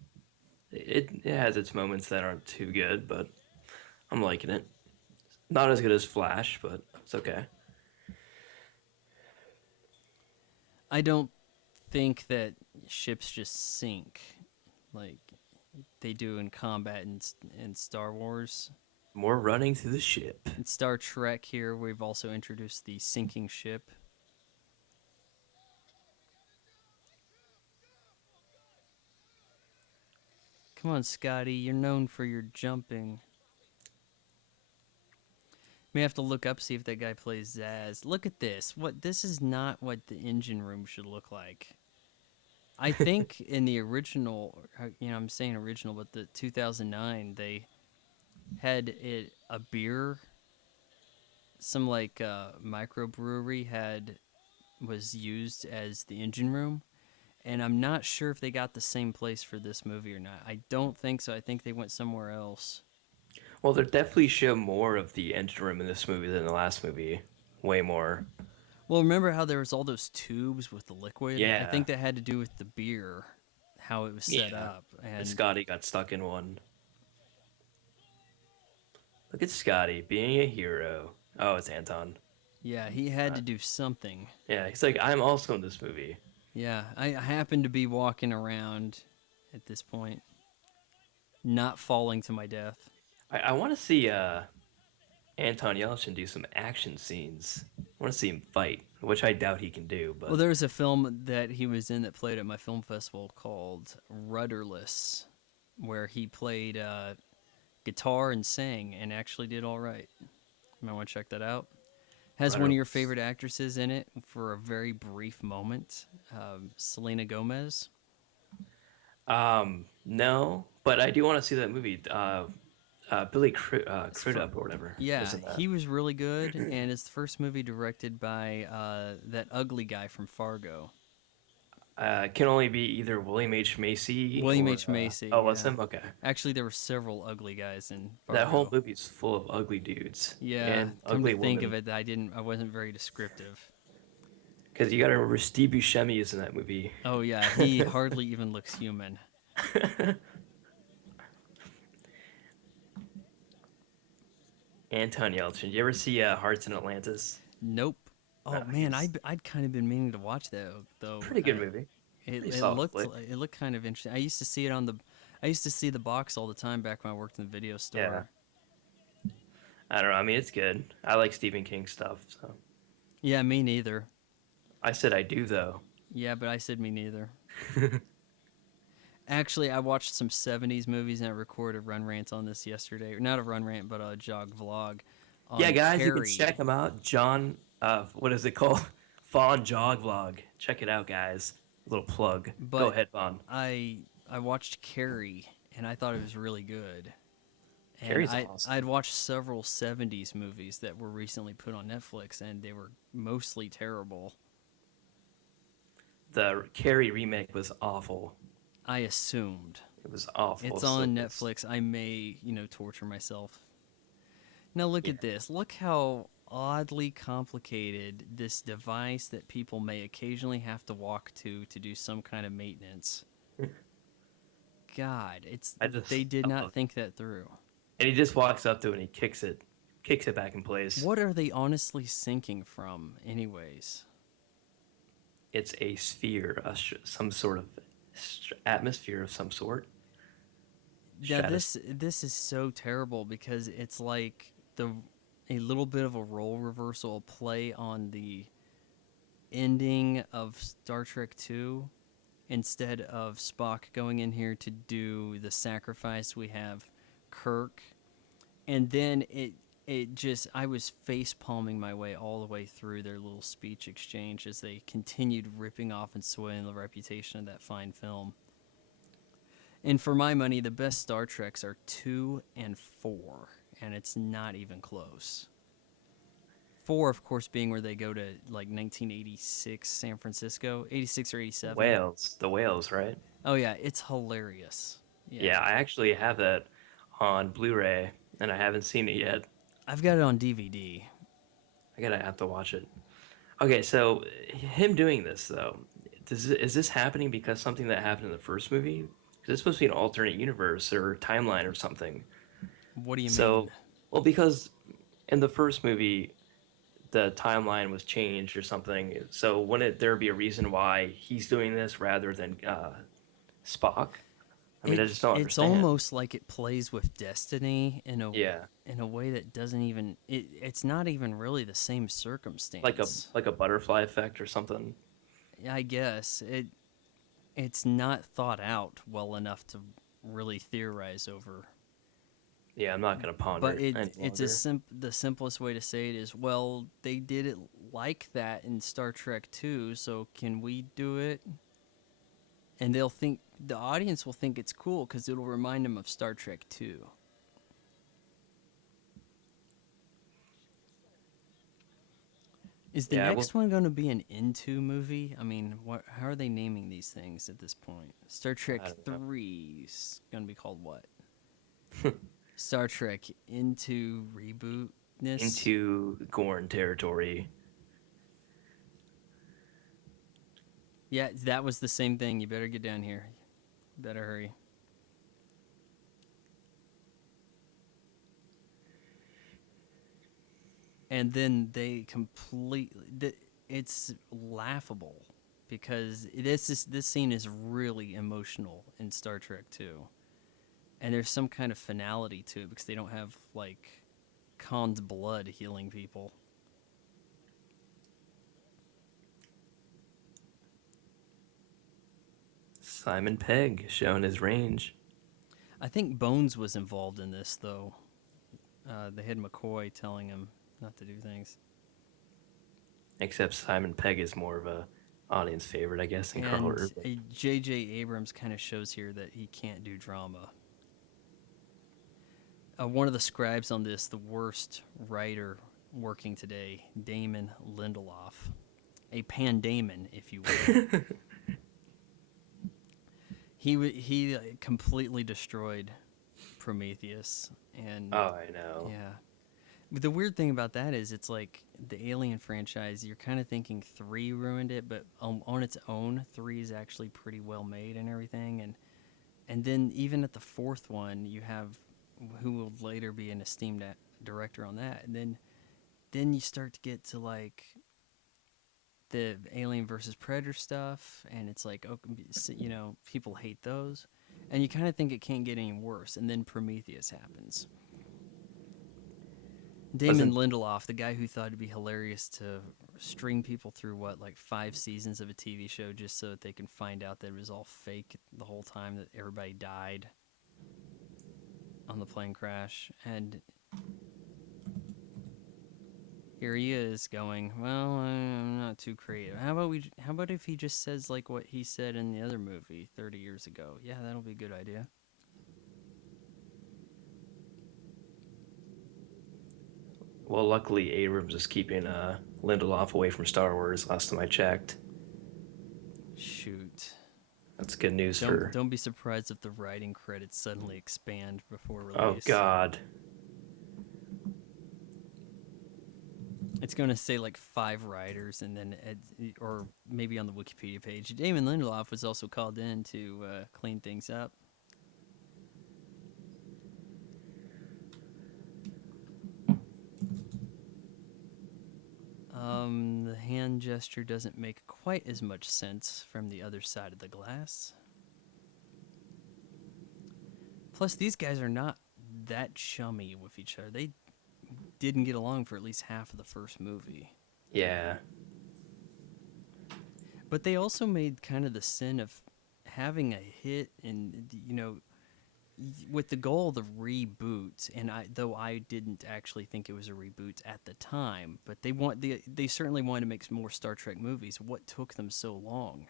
It has its moments that aren't too good, but I'm liking it. Not as good as Flash, but it's okay. I don't think that ships just sink like they do in combat in Star Wars. More running through the ship. In Star Trek, here we've also introduced the sinking ship. Come on, Scotty, you're known for your jumping. May have to look up see if that guy plays Zaz. Look at this. What this is not what the engine room should look like. I think in the original, I'm saying original, but the 2009 they had a beer, some like microbrewery had was used as the engine room, and I'm not sure if they got the same place for this movie or not. I don't think so. I think they went somewhere else. Well, they definitely show more of the engine room in this movie than the last movie. Way more. Well, remember how there was all those tubes with the liquid? I Yeah. think that had to do with the beer, how it was set Yeah. up. And And Scotty got stuck in one. Look at Scotty being a hero. Oh, it's Anton. yeah, he had Uh, to do something. yeah, he's like, I'm also in this movie. Yeah, I happened to be walking around at this point, not falling to my death. I want to see Anton Yelchin do some action scenes. I want to see him fight, which I doubt he can do, Well, but there was a film that he was in that played at my film festival called Rudderless, where he played guitar and sang and actually did all right. You might want to check that out. Has one of your rudderless. favorite actresses in it for a very brief moment, Selena Gomez. No, but I do want to see that movie. Billy It's for, Crudup or whatever yeah, was in that. he was really good, and it's the first movie directed by that ugly guy from Fargo, Can only be either William H. Macy William or H Macy. oh, was Yeah, him? Okay. actually, there were several ugly guys in That whole Fargo. movie's full of ugly dudes Yeah, and come to ugly think of women. it, I wasn't very descriptive. Because you got to remember Steve Buscemi is in that movie. Oh yeah, he hardly even looks human. Anton Yelchin. You ever see Hearts in Atlantis? Nope. Oh man, He's I'd kind of been meaning to watch that though. pretty good movie. Pretty solid flick. It looked kind of interesting. I used to see the box all the time back when I worked in the video Yeah. store. I don't know. I mean, it's good. I like Stephen King stuff. So Yeah, me neither. I said I do though. Yeah, but I said me neither. Actually, I watched some 70s movies and I recorded a run rant on this yesterday. Not a run rant, but a jog vlog Yeah, on guys, you can check Carrie. him out. John, what is it called? Fawn Jog Vlog. Check it out, guys. Little plug. Go But ahead, Fawn. I watched Carrie and I thought it was really good. And Carrie's awesome. I'd watched several 70s movies that were recently put on Netflix and they were mostly terrible. The Carrie remake was awful. I assumed. It was awful. It's So on it's Netflix. I may, torture myself. Now look yeah. at this. Look how oddly complicated this device that people may occasionally have to walk to do some kind of maintenance. God, they did I not love. think that through. And he just walks up to it and he kicks it back in place. What are they honestly sinking from anyways? It's a sphere, some sort of atmosphere of some sort. Now Stratosphere. this is so terrible because it's like the a little bit of a role reversal, a play on the ending of Star Trek 2. Instead of Spock going in here to do the sacrifice, we have Kirk, and then it just I was face palming my way all the way through their little speech exchange as they continued ripping off and soiling the reputation of that fine film. And for my money, the best Star Treks are 2 and 4, and it's not even close. 4, of course, being where they go to like 1986 San Francisco, 86 or 87. The whales, right? Oh yeah, it's hilarious. Yeah, Yeah, I actually have that on Blu-ray, and I haven't seen it yet. I've got it on DVD. I gotta have to watch it. Okay, so him doing this though, is this happening because something that happened in the first movie? Because it's supposed to be an alternate universe or timeline or something. What do you mean? So, well, because in the first movie the timeline was changed or something. So wouldn't there be a reason why he's doing this rather than Spock? I mean, I just don't It's understand. almost like it plays with destiny Yeah, in a way that doesn't even it's not even really the same circumstance. like a butterfly effect or something. I guess it's not thought out well enough to really theorize over. Yeah, I'm not gonna ponder But it any longer. the simplest way to say it is, well, they did it like that in Star Trek 2, so can we do it? And the audience will think it's cool because it'll remind them of Star Trek 2. Is the Yeah, well, next one going to be an Into movie? I mean, how are they naming these things at this point? Star Trek I don't know. 3 is going to be called what? Star Trek Into Rebootness? Into Gorn territory. Yeah, that was the same thing. You better get down here. Better hurry. And then they completely. It's laughable because this scene is really emotional in Star Trek 2. And there's some kind of finality to it because they don't have like Khan's blood healing people. Simon Pegg showing his range. I think Bones was involved in this though. They had McCoy telling him not to do things. Except Simon Pegg is more of a audience favorite, I guess, than Carl And Urban. J.J. Abrams kind of shows here that he can't do drama. One of the scribes on this, the worst writer working today, Damon Lindelof, a Pandamon, if you will. He completely destroyed Prometheus, and Oh, I know. yeah, the weird thing about that is it's like the Alien franchise. You're kind of thinking three ruined it, but on its own, three is actually pretty well made and everything. And then even at the fourth one, you have who will later be an esteemed director on that, and then you start to get to like the Alien versus Predator stuff, and it's like, oh, people hate those, and you kind of think it can't get any worse, and then Prometheus happens. Damon Wasn't Lindelof, the guy who thought it'd be hilarious to string people through what, like 5 seasons of a TV show just so that they can find out that it was all fake the whole time, that everybody died on the plane crash, and here he is going, well, I'm not too creative. How about if he just says like what he said in the other movie 30 years ago? Yeah, that'll be a good idea. well, luckily Abrams is keeping Lindelof away from Star Wars. Last time I checked, Shoot. that's good news Don't for. don't be surprised if the writing credits suddenly expand before Oh release. God, It's going to say like 5 writers, and then or maybe on the Wikipedia page, Damon Lindelof was also called in to clean things up. The hand gesture doesn't make quite as much sense from the other side of the glass. Plus, these guys are not that chummy with each other. They didn't get along for at least half of the first movie. yeah, But they also made kind of the sin of having a hit and, with the goal of the reboot. And though I didn't actually think it was a reboot at the time, but they certainly wanted to make some more Star Trek movies. What took them so long?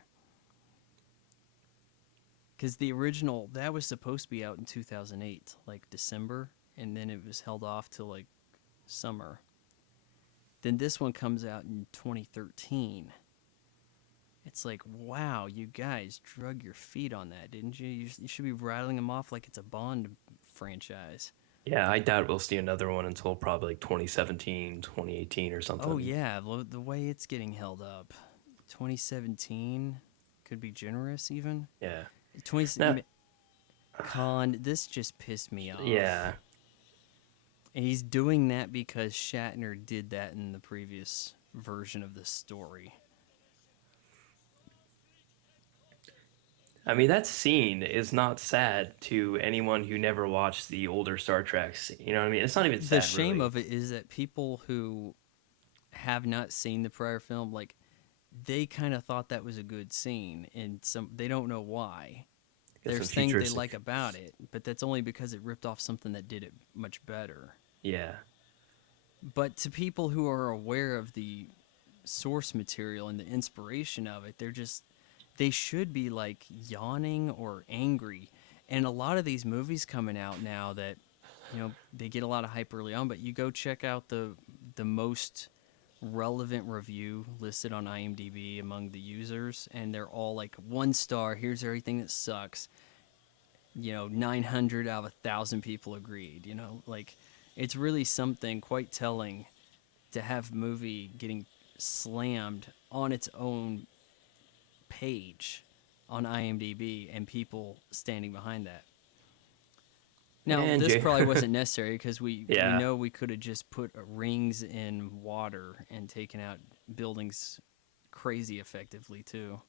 Because the original that was supposed to be out in 2008, like December, and then it was held off till like summer. Then this one comes out in 2013. It's like, wow, you guys drug your feet on that, didn't you? You should be rattling them off like it's a Bond franchise. yeah. I doubt we'll see another one until probably like 2017, 2018 or Oh something. yeah, the way it's getting held up. 2017 could be generous even. Yeah. 20 Now, Con, this just pissed me off. yeah. And he's doing that because Shatner did that in the previous version of the story. I mean, that scene is not sad to anyone who never watched the older Star Treks. You know what I mean? It's not even The sad, shame really. of it is that people who have not seen the prior film, like, they kind of thought that was a good scene, and they don't know why. Get some There's things they futuristic. like about it, but that's only because it ripped off something that did it much better. Yeah. But to people who are aware of the source material and the inspiration of it, they should be like yawning or angry. And a lot of these movies coming out now that they get a lot of hype early on, but you go check out the most relevant review listed on IMDb among the users, and they're all like 1 star. Here's everything that sucks. 900 out of 1,000 people agreed. Like it's really something quite telling to have movie getting slammed on its own page on IMDb and people standing behind that. Now, And this Jay. probably wasn't necessary because we Yeah. know we could have just put rings in water and taken out buildings crazy effectively too.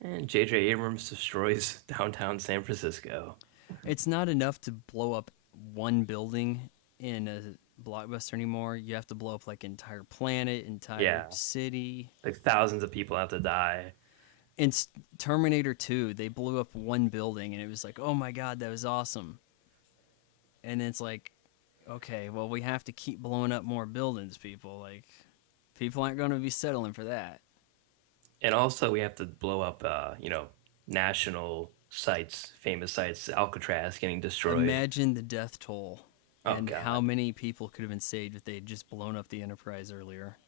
And J.J. Abrams destroys downtown San Francisco. It's not enough to blow up one building in a blockbuster anymore. You have to blow up like entire planet, entire Yeah. city. Like thousands of people have to die. In Terminator 2, they blew up one building and it was like, oh my god, that was awesome. And it's like, okay, well, we have to keep blowing up more buildings, people. Like, people aren't going to be settling for that. And also, we have to blow up, national sites, famous sites. Alcatraz getting destroyed. Imagine the death toll Oh, and how God. many people could have been saved if they had just blown up the Enterprise earlier.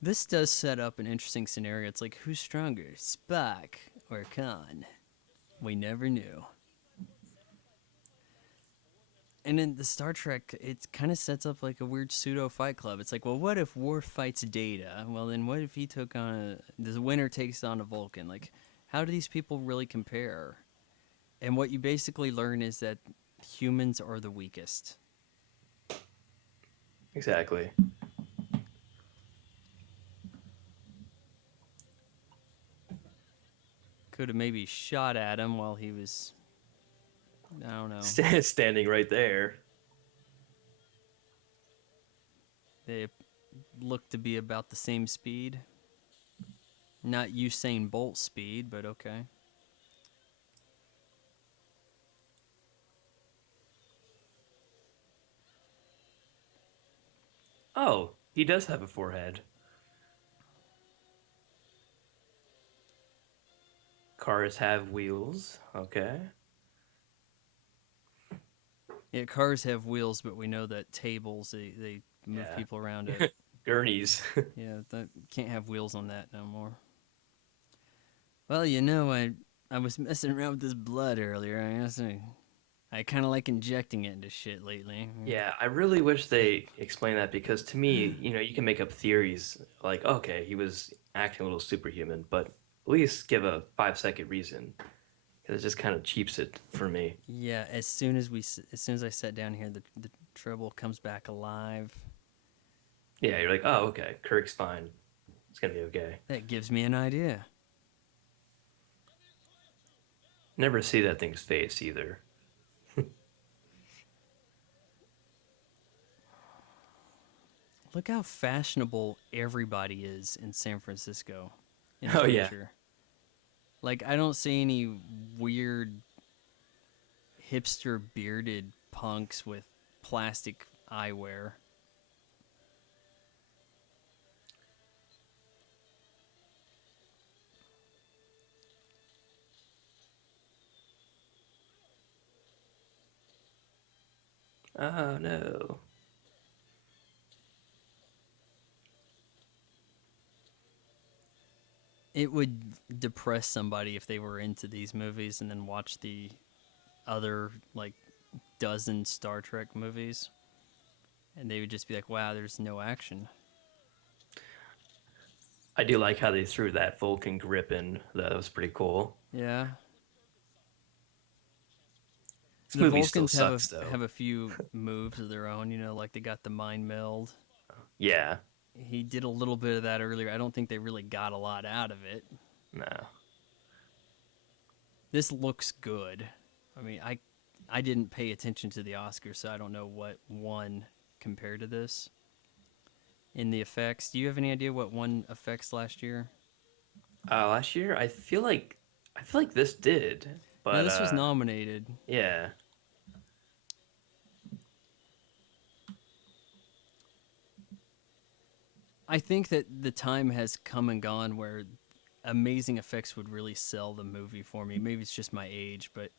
This does set up an interesting scenario. It's like, who's stronger, Spock or Khan? We never knew. And in the Star Trek, it kind of sets up like a weird pseudo fight club. It's like, well, what if Worf fights Data? Well, then what if he took on the winner takes on a Vulcan? Like, how do these people really compare? And what you basically learn is that humans are the weakest. Exactly. Could have maybe shot at him while he was, I don't know. Standing right there. They look to be about the same speed. Not Usain Bolt speed, but okay. Oh, he does have a forehead. Cars have wheels. Okay. Yeah, cars have wheels, but we know that tables they move Yeah. people around it. Gurneys. Yeah, that can't have wheels on that no more. Well, you know, I was messing around with this blood earlier. I guess I kind of like injecting it into shit lately. Yeah, I really wish they explained that because to me, you can make up theories like, okay, he was acting a little superhuman, but at least give a 5 second reason because it just kind of cheaps it for me. Yeah, as soon as I sat down here, the treble comes back alive. Yeah, you're like, oh, okay, Kirk's fine. It's gonna be okay. That gives me an idea. Never see that thing's face either. Look how fashionable everybody is in San Francisco in the Oh yeah, future. Like, I don't see any weird hipster bearded punks with plastic eyewear. oh no. It would depress somebody if they were into these movies and then watch the other, like, dozen Star Trek movies. And they would just be like, wow, there's no action. I do like how they threw that Vulcan grip in. That was pretty cool. Yeah. This The movie still Vulcans sucks have though. a few moves of their own, like they got the mind meld. Yeah, He did a little bit of that earlier. I don't think they really got a lot out of it. no. This looks good. I mean, I didn't pay attention to the Oscars, so I don't know what won compared to this in the effects. Do you have any idea what won effects last year? Last year, I feel like this did, No, but this was nominated. yeah. I think that the time has come and gone where amazing effects would really sell the movie for me. Maybe it's just my age, but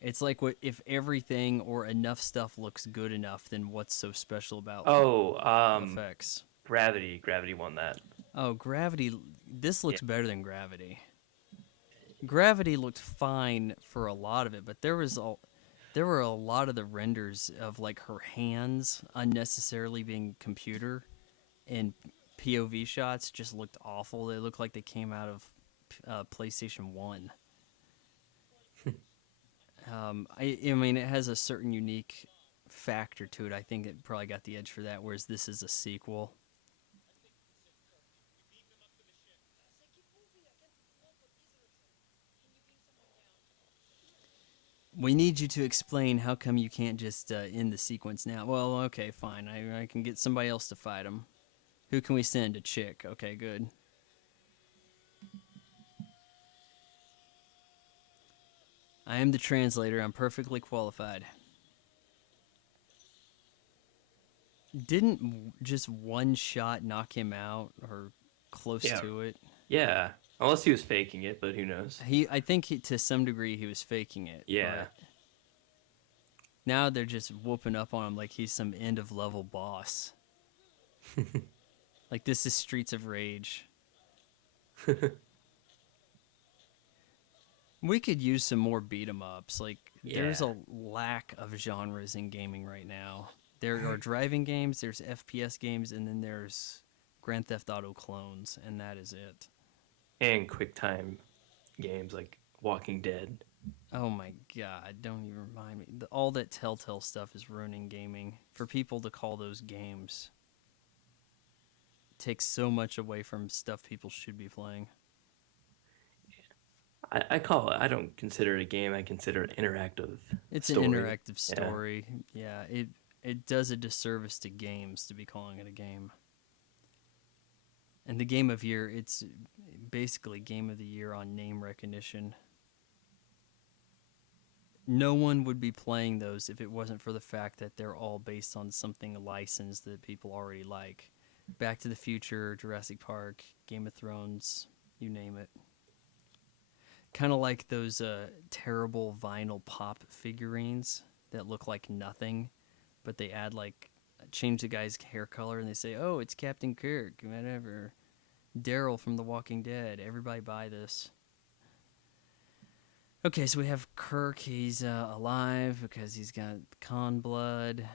it's like what if everything or enough stuff looks good enough, then what's so special about Oh, effects? Gravity won that. Oh, Gravity. This Yeah. looks better than Gravity. Gravity looked fine for a lot of it, but there were a lot of the renders of like her hands unnecessarily being computer and POV shots just looked awful. They looked like they came out of PlayStation 1. I mean, it has a certain unique factor to it. I think it probably got the edge for that, whereas this is a sequel. We need you to explain how come you can't just end the sequence now. Well, okay, fine. I can get somebody else to fight him. Who can we send? A chick. Okay, good. I am the translator. I'm perfectly qualified. Didn't just one shot knock him out or close Yeah. to it? Yeah. Unless he was faking it, but who knows? I think to some degree he was faking it, Yeah. but now they're just whooping up on him like he's some end of level boss. Like this is Streets of Rage. We could use some more beat 'em ups. Like there's Yeah. a lack of genres in gaming right now. There are driving games, there's FPS games, and then there's Grand Theft Auto clones, and that is it. And quick time games like Walking Dead. Oh my god, don't even remind me. All that Telltale stuff is ruining gaming. For people to call those games takes so much away from stuff people should be playing. I call it, I don't consider it a game, I consider it interactive It's an story. interactive Yeah. story. Yeah, it does a disservice to games to be calling it a game. And the game of year, it's basically game of the year on name recognition. No one would be playing those if it wasn't for the fact that they're all based on something licensed that people already like. Back to the Future, Jurassic Park, Game of Thrones, you name it. Kind of like those terrible vinyl pop figurines that look like nothing, but they add like change the guy's hair color and they say, "Oh, it's Captain Kirk, whatever." Daryl from The Walking Dead. Everybody buy this. Okay, so we have Kirk. He's alive because he's got con blood.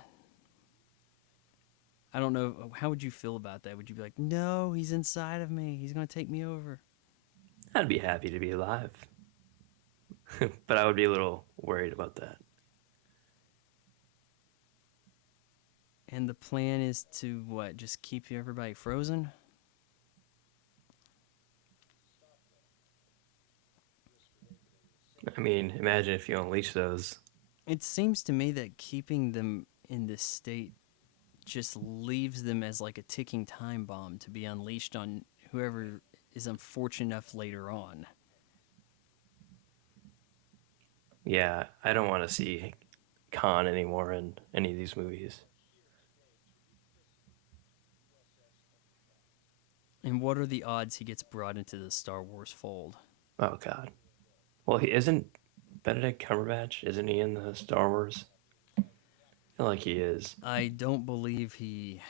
I don't know. How would you feel about that? Would you be like, no, he's inside of me. He's going to take me over? I'd be happy to be alive. But I would be a little worried about that. And the plan is to, what, just keep everybody frozen? I mean, imagine if you unleash those. It seems to me that keeping them in this state just leaves them as like a ticking time bomb to be unleashed on whoever is unfortunate enough later on. Yeah, I don't want to see Khan anymore in any of these movies. And what are the odds he gets brought into the Star Wars fold? Oh God. Well, he isn't Benedict Cumberbatch. Isn't he in the Star Wars? I feel like he is. I don't believe he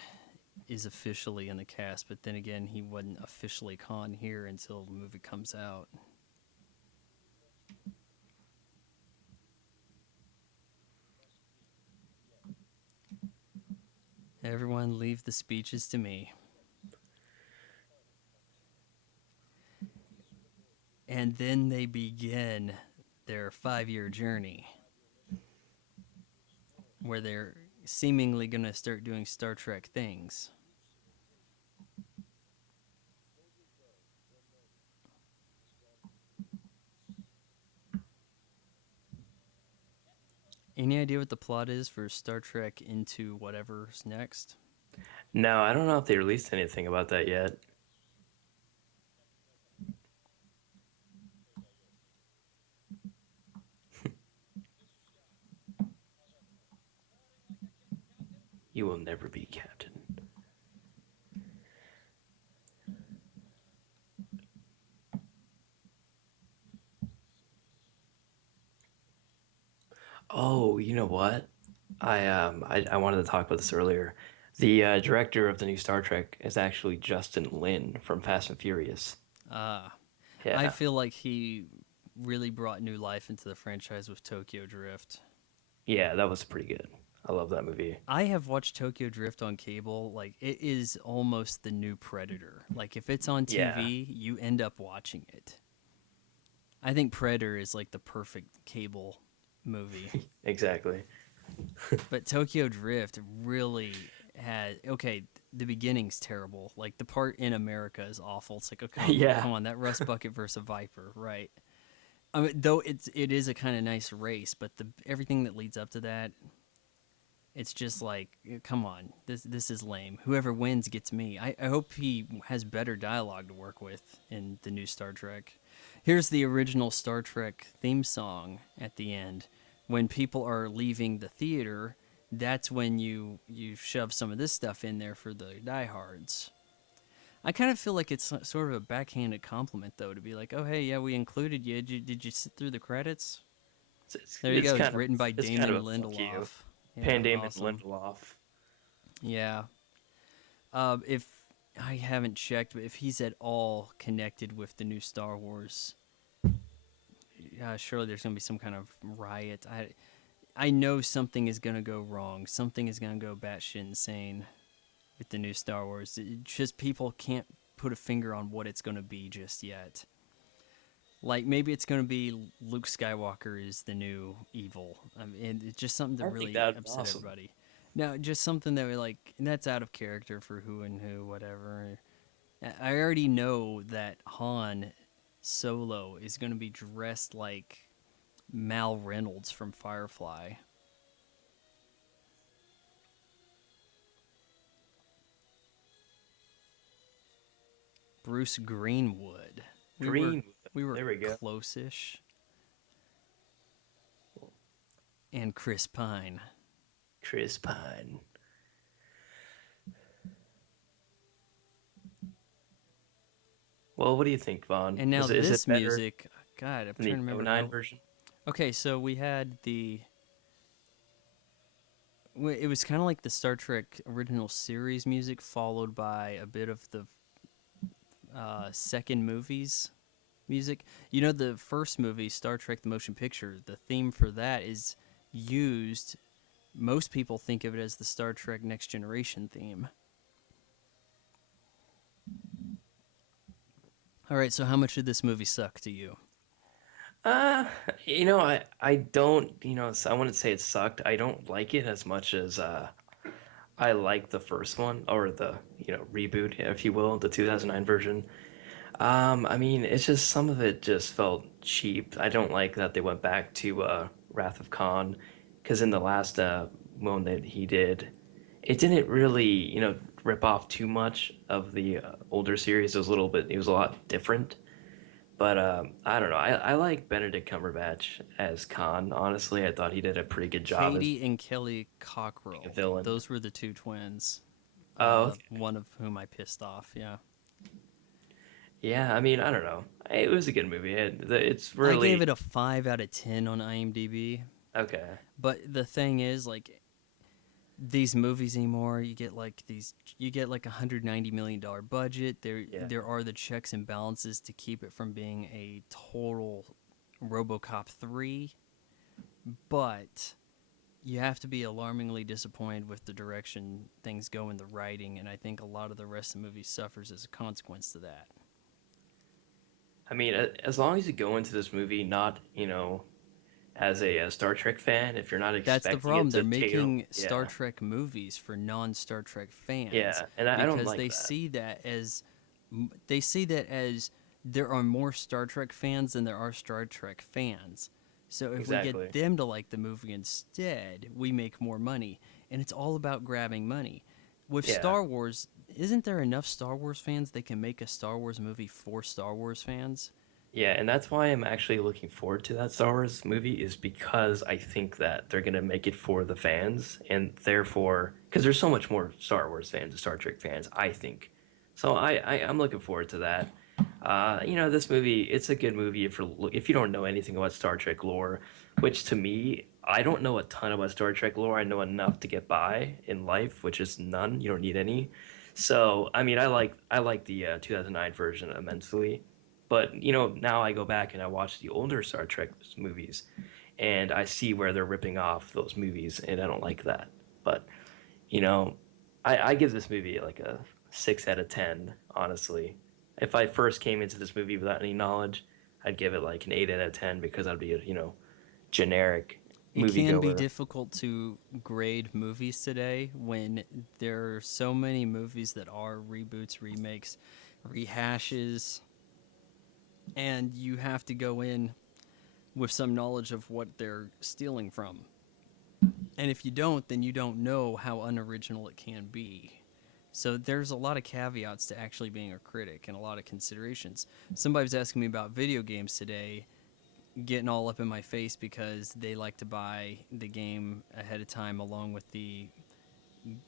is officially in the cast, but then again, he wasn't officially Khan here until the movie comes out. Everyone leave the speeches to me. And then they begin their 5 year journey where they're seemingly going to start doing Star Trek things. Any idea what the plot is for Star Trek into whatever's next? No, I don't know if they released anything about that yet. You will never be captain. Oh, you know what? I wanted to talk about this earlier. The director of the new Star Trek is actually Justin Lin from Fast and Furious. Uh, I Yeah, feel like he really brought new life into the franchise with Tokyo Drift. yeah, that was pretty good. I love that movie. I have watched Tokyo Drift on cable. Like, it is almost the new Predator. Like, if it's on Yeah, TV, you end up watching it. I think Predator is like the perfect cable movie. exactly. But Tokyo Drift really had. Okay, the beginning's terrible. Like, the part in America is awful. It's like, oh, Yeah, come on, that Rust Bucket versus a Viper, right? I mean, though it is a kind of nice race, but the everything that leads up to that, it's just like, come on, this is lame. Whoever wins gets me. I hope he has better dialogue to work with in the new Star Trek. Here's the original Star Trek theme song at the end. When people are leaving the theater, that's when you shove some of this stuff in there for the diehards. I kind of feel like it's sort of a backhanded compliment, though, to be like, "Oh, hey, yeah, we included you. Did you sit through the credits? There you it's go. It's kind of written by it's kind of Damon a fuck you. Lindelof. Yeah, Pandemic awesome. Lindelof. Yeah. If I haven't checked, but if he's at all connected with the new Star Wars, surely there's going to be some kind of riot. I know something is going to go wrong. Something is going to go batshit insane with the new Star Wars. Just people can't put a finger on what it's going to be just yet. Like maybe it's going to be Luke Skywalker is the new evil. And it's just something to I think really that'd be upset awesome. everybody. Now, just something that we like, and that's out of character for who and who, whatever. I already know that Han Solo is going to be dressed like Mal Reynolds from Firefly. Bruce Greenwood. We were Green. we were There we go. close-ish. And Chris Pine. Chris Pine. Well, what do you think, Vaughn? And now Is it this better music, God, I'm than trying the to remember '09 how. version? Okay, so we had it was kind of like the Star Trek original series music followed by a bit of the second movie's music. You know, the first movie, Star Trek the Motion Picture, the theme for that is used. Most people think of it as the Star Trek Next Generation theme. All right, so how much did this movie suck to you? Uh, I don't, I wouldn't say it sucked. I don't like it as much as I like the first one or the, reboot, if you will, the 2009 version. I mean, it's just some of it just felt cheap. I don't like that they went back to Wrath of Khan, because in the last one that he did, it didn't really, rip off too much of the older series. It was a lot different. But I don't know. I like Benedict Cumberbatch as Khan. Honestly, I thought he did a pretty good job as Katie and Kelly being a Cockrell. villain. Those were the two twins. Oh, okay. One of whom I pissed off. Yeah, Yeah. I mean, I don't know. It was a good movie. It's I gave really it a 5 out of 10 on IMDb. okay. But the thing is, like these movies anymore, you get like $190 million budget. Yeah. There are the checks and balances to keep it from being a total RoboCop 3, but you have to be alarmingly disappointed with the direction things go in the writing, and I think a lot of the rest of the movie suffers as a consequence to that. I mean, as long as you go into this movie not, as a Star Trek fan, if you're not That's the expecting it problem. They're to tailor, making Star yeah, Trek movies for non-Star Trek fans yeah, and I don't because like that. they see that as there are more Star Trek fans than there are Star Trek fans. So if we get Exactly. them to like the movie instead, we make more money, and it's all about grabbing money. With Yeah. Star Wars, isn't there enough Star Wars fans they can make a Star Wars movie for Star Wars fans? Yeah, and that's why I'm actually looking forward to that Star Wars movie is because I think that they're gonna make it for the fans, and therefore, because there's so much more Star Wars fans and Star Trek fans, I think. So I'm looking forward to that. This movie, it's a good movie if you don't know anything about Star Trek lore, which to me, I don't know a ton about Star Trek lore. I know enough to get by in life, which is none. You don't need any. So, I mean, I like the 2009 version immensely. But now I go back and I watch the older Star Trek movies, and I see where they're ripping off those movies, and I don't like that. But you know, I give this movie like a 6 out of 10. Honestly, if I first came into this movie without any knowledge, I'd give it like an 8 out of 10 because I'd be a generic It can be moviegoer. difficult to grade movies today when there are so many movies that are reboots, remakes, rehashes, and you have to go in with some knowledge of what they're stealing from. And if you don't, then you don't know how unoriginal it can be. So there's a lot of caveats to actually being a critic and a lot of considerations. Somebody was asking me about video games today, getting all up in my face because they like to buy the game ahead of time along with the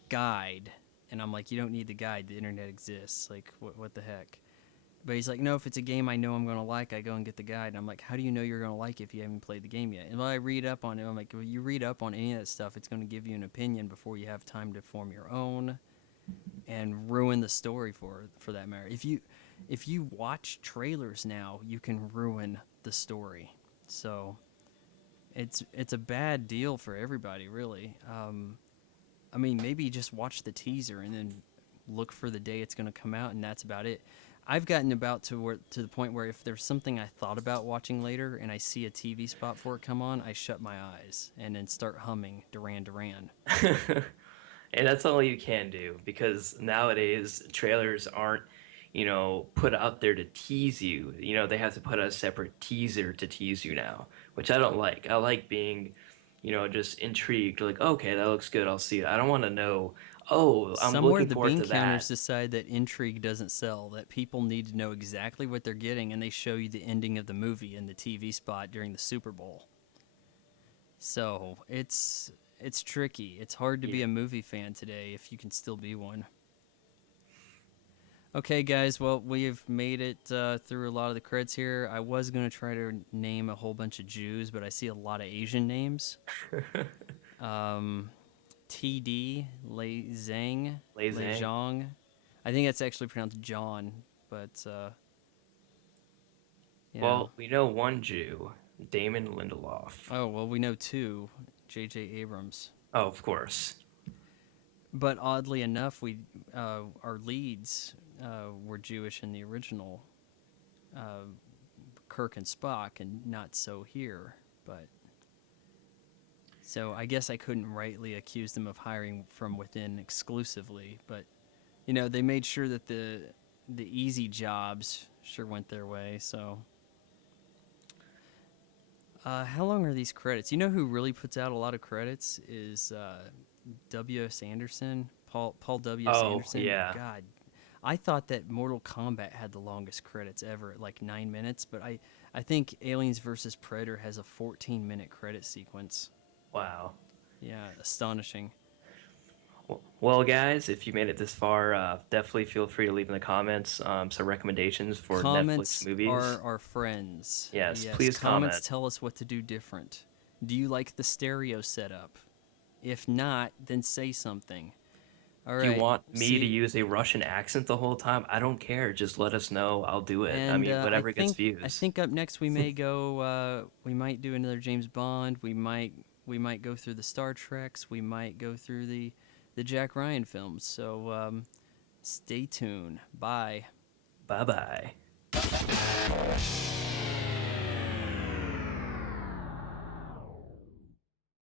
guide. And I'm like, you don't need the guide. The internet exists. Like, what the heck? But he's like, no, if it's a game I know I'm going to like, I go and get the guide. And I'm like, how do you know you're going to like it if you haven't played the game yet? And when I read up on it, I'm like, well, you read up on any of that stuff, it's going to give you an opinion before you have time to form your own. and ruin the story for that matter. If you watch trailers now, you can ruin the story. So it's a bad deal for everybody, really. I mean, maybe just watch the teaser and then look for the day it's going to come out, and that's about it. I've gotten about to the point where if there's something I thought about watching later and I see a TV spot for it come on, I shut my eyes and then start humming Duran Duran. And that's all you can do because nowadays trailers aren't, put out there to tease you. They have to put a separate teaser to tease you now, which I don't like. I like being, just intrigued, like, okay, that looks good, I'll see it. I don't want to know, oh, I'm Somewhere looking the forward bean to counters that. decide that intrigue doesn't sell, that people need to know exactly what they're getting, and they show you the ending of the movie in the TV spot during the Super Bowl. So it's tricky. It's hard to be Yeah. a movie fan today if you can still be one. Okay, guys. Well, we've made it through a lot of the creds here. I was gonna try to name a whole bunch of Jews, but I see a lot of Asian names. Um, TD, Lei Zhang, Lei Lei Zhang. Zhang. I think that's actually pronounced John, but yeah. Well, we know one Jew, Damon Lindelof. Oh well, we know two, J.J. Abrams. Oh, of course. But oddly enough, we our leads were Jewish in the original uh, Kirk and Spock, and not so here. But so I guess I couldn't rightly accuse them of hiring from within exclusively. But they made sure that the easy jobs sure went their way. So how long are these credits? You know who really puts out a lot of credits is W.S. Anderson, Paul W.S. Oh, Anderson. yeah. God, I thought that Mortal Kombat had the longest credits ever at like 9 minutes, but I think Aliens versus Predator has a 14-minute credit sequence. Wow. Yeah, astonishing. Well, guys, if you made it this far, definitely feel free to leave in the comments some recommendations for Netflix Comments movies. are our friends. Yes, Yes, please comments comment. tell us what to do different. Do you like the stereo setup? If not, then say something. All Do you right. want me to See, use a Russian accent the whole time? I don't care. Just let us know. I'll do it. I and mean, I whatever gets think I views. think up next we may go. We might do another James Bond. We might go through the Star Treks. We might go through the Jack Ryan films. So stay tuned. Bye. Bye bye.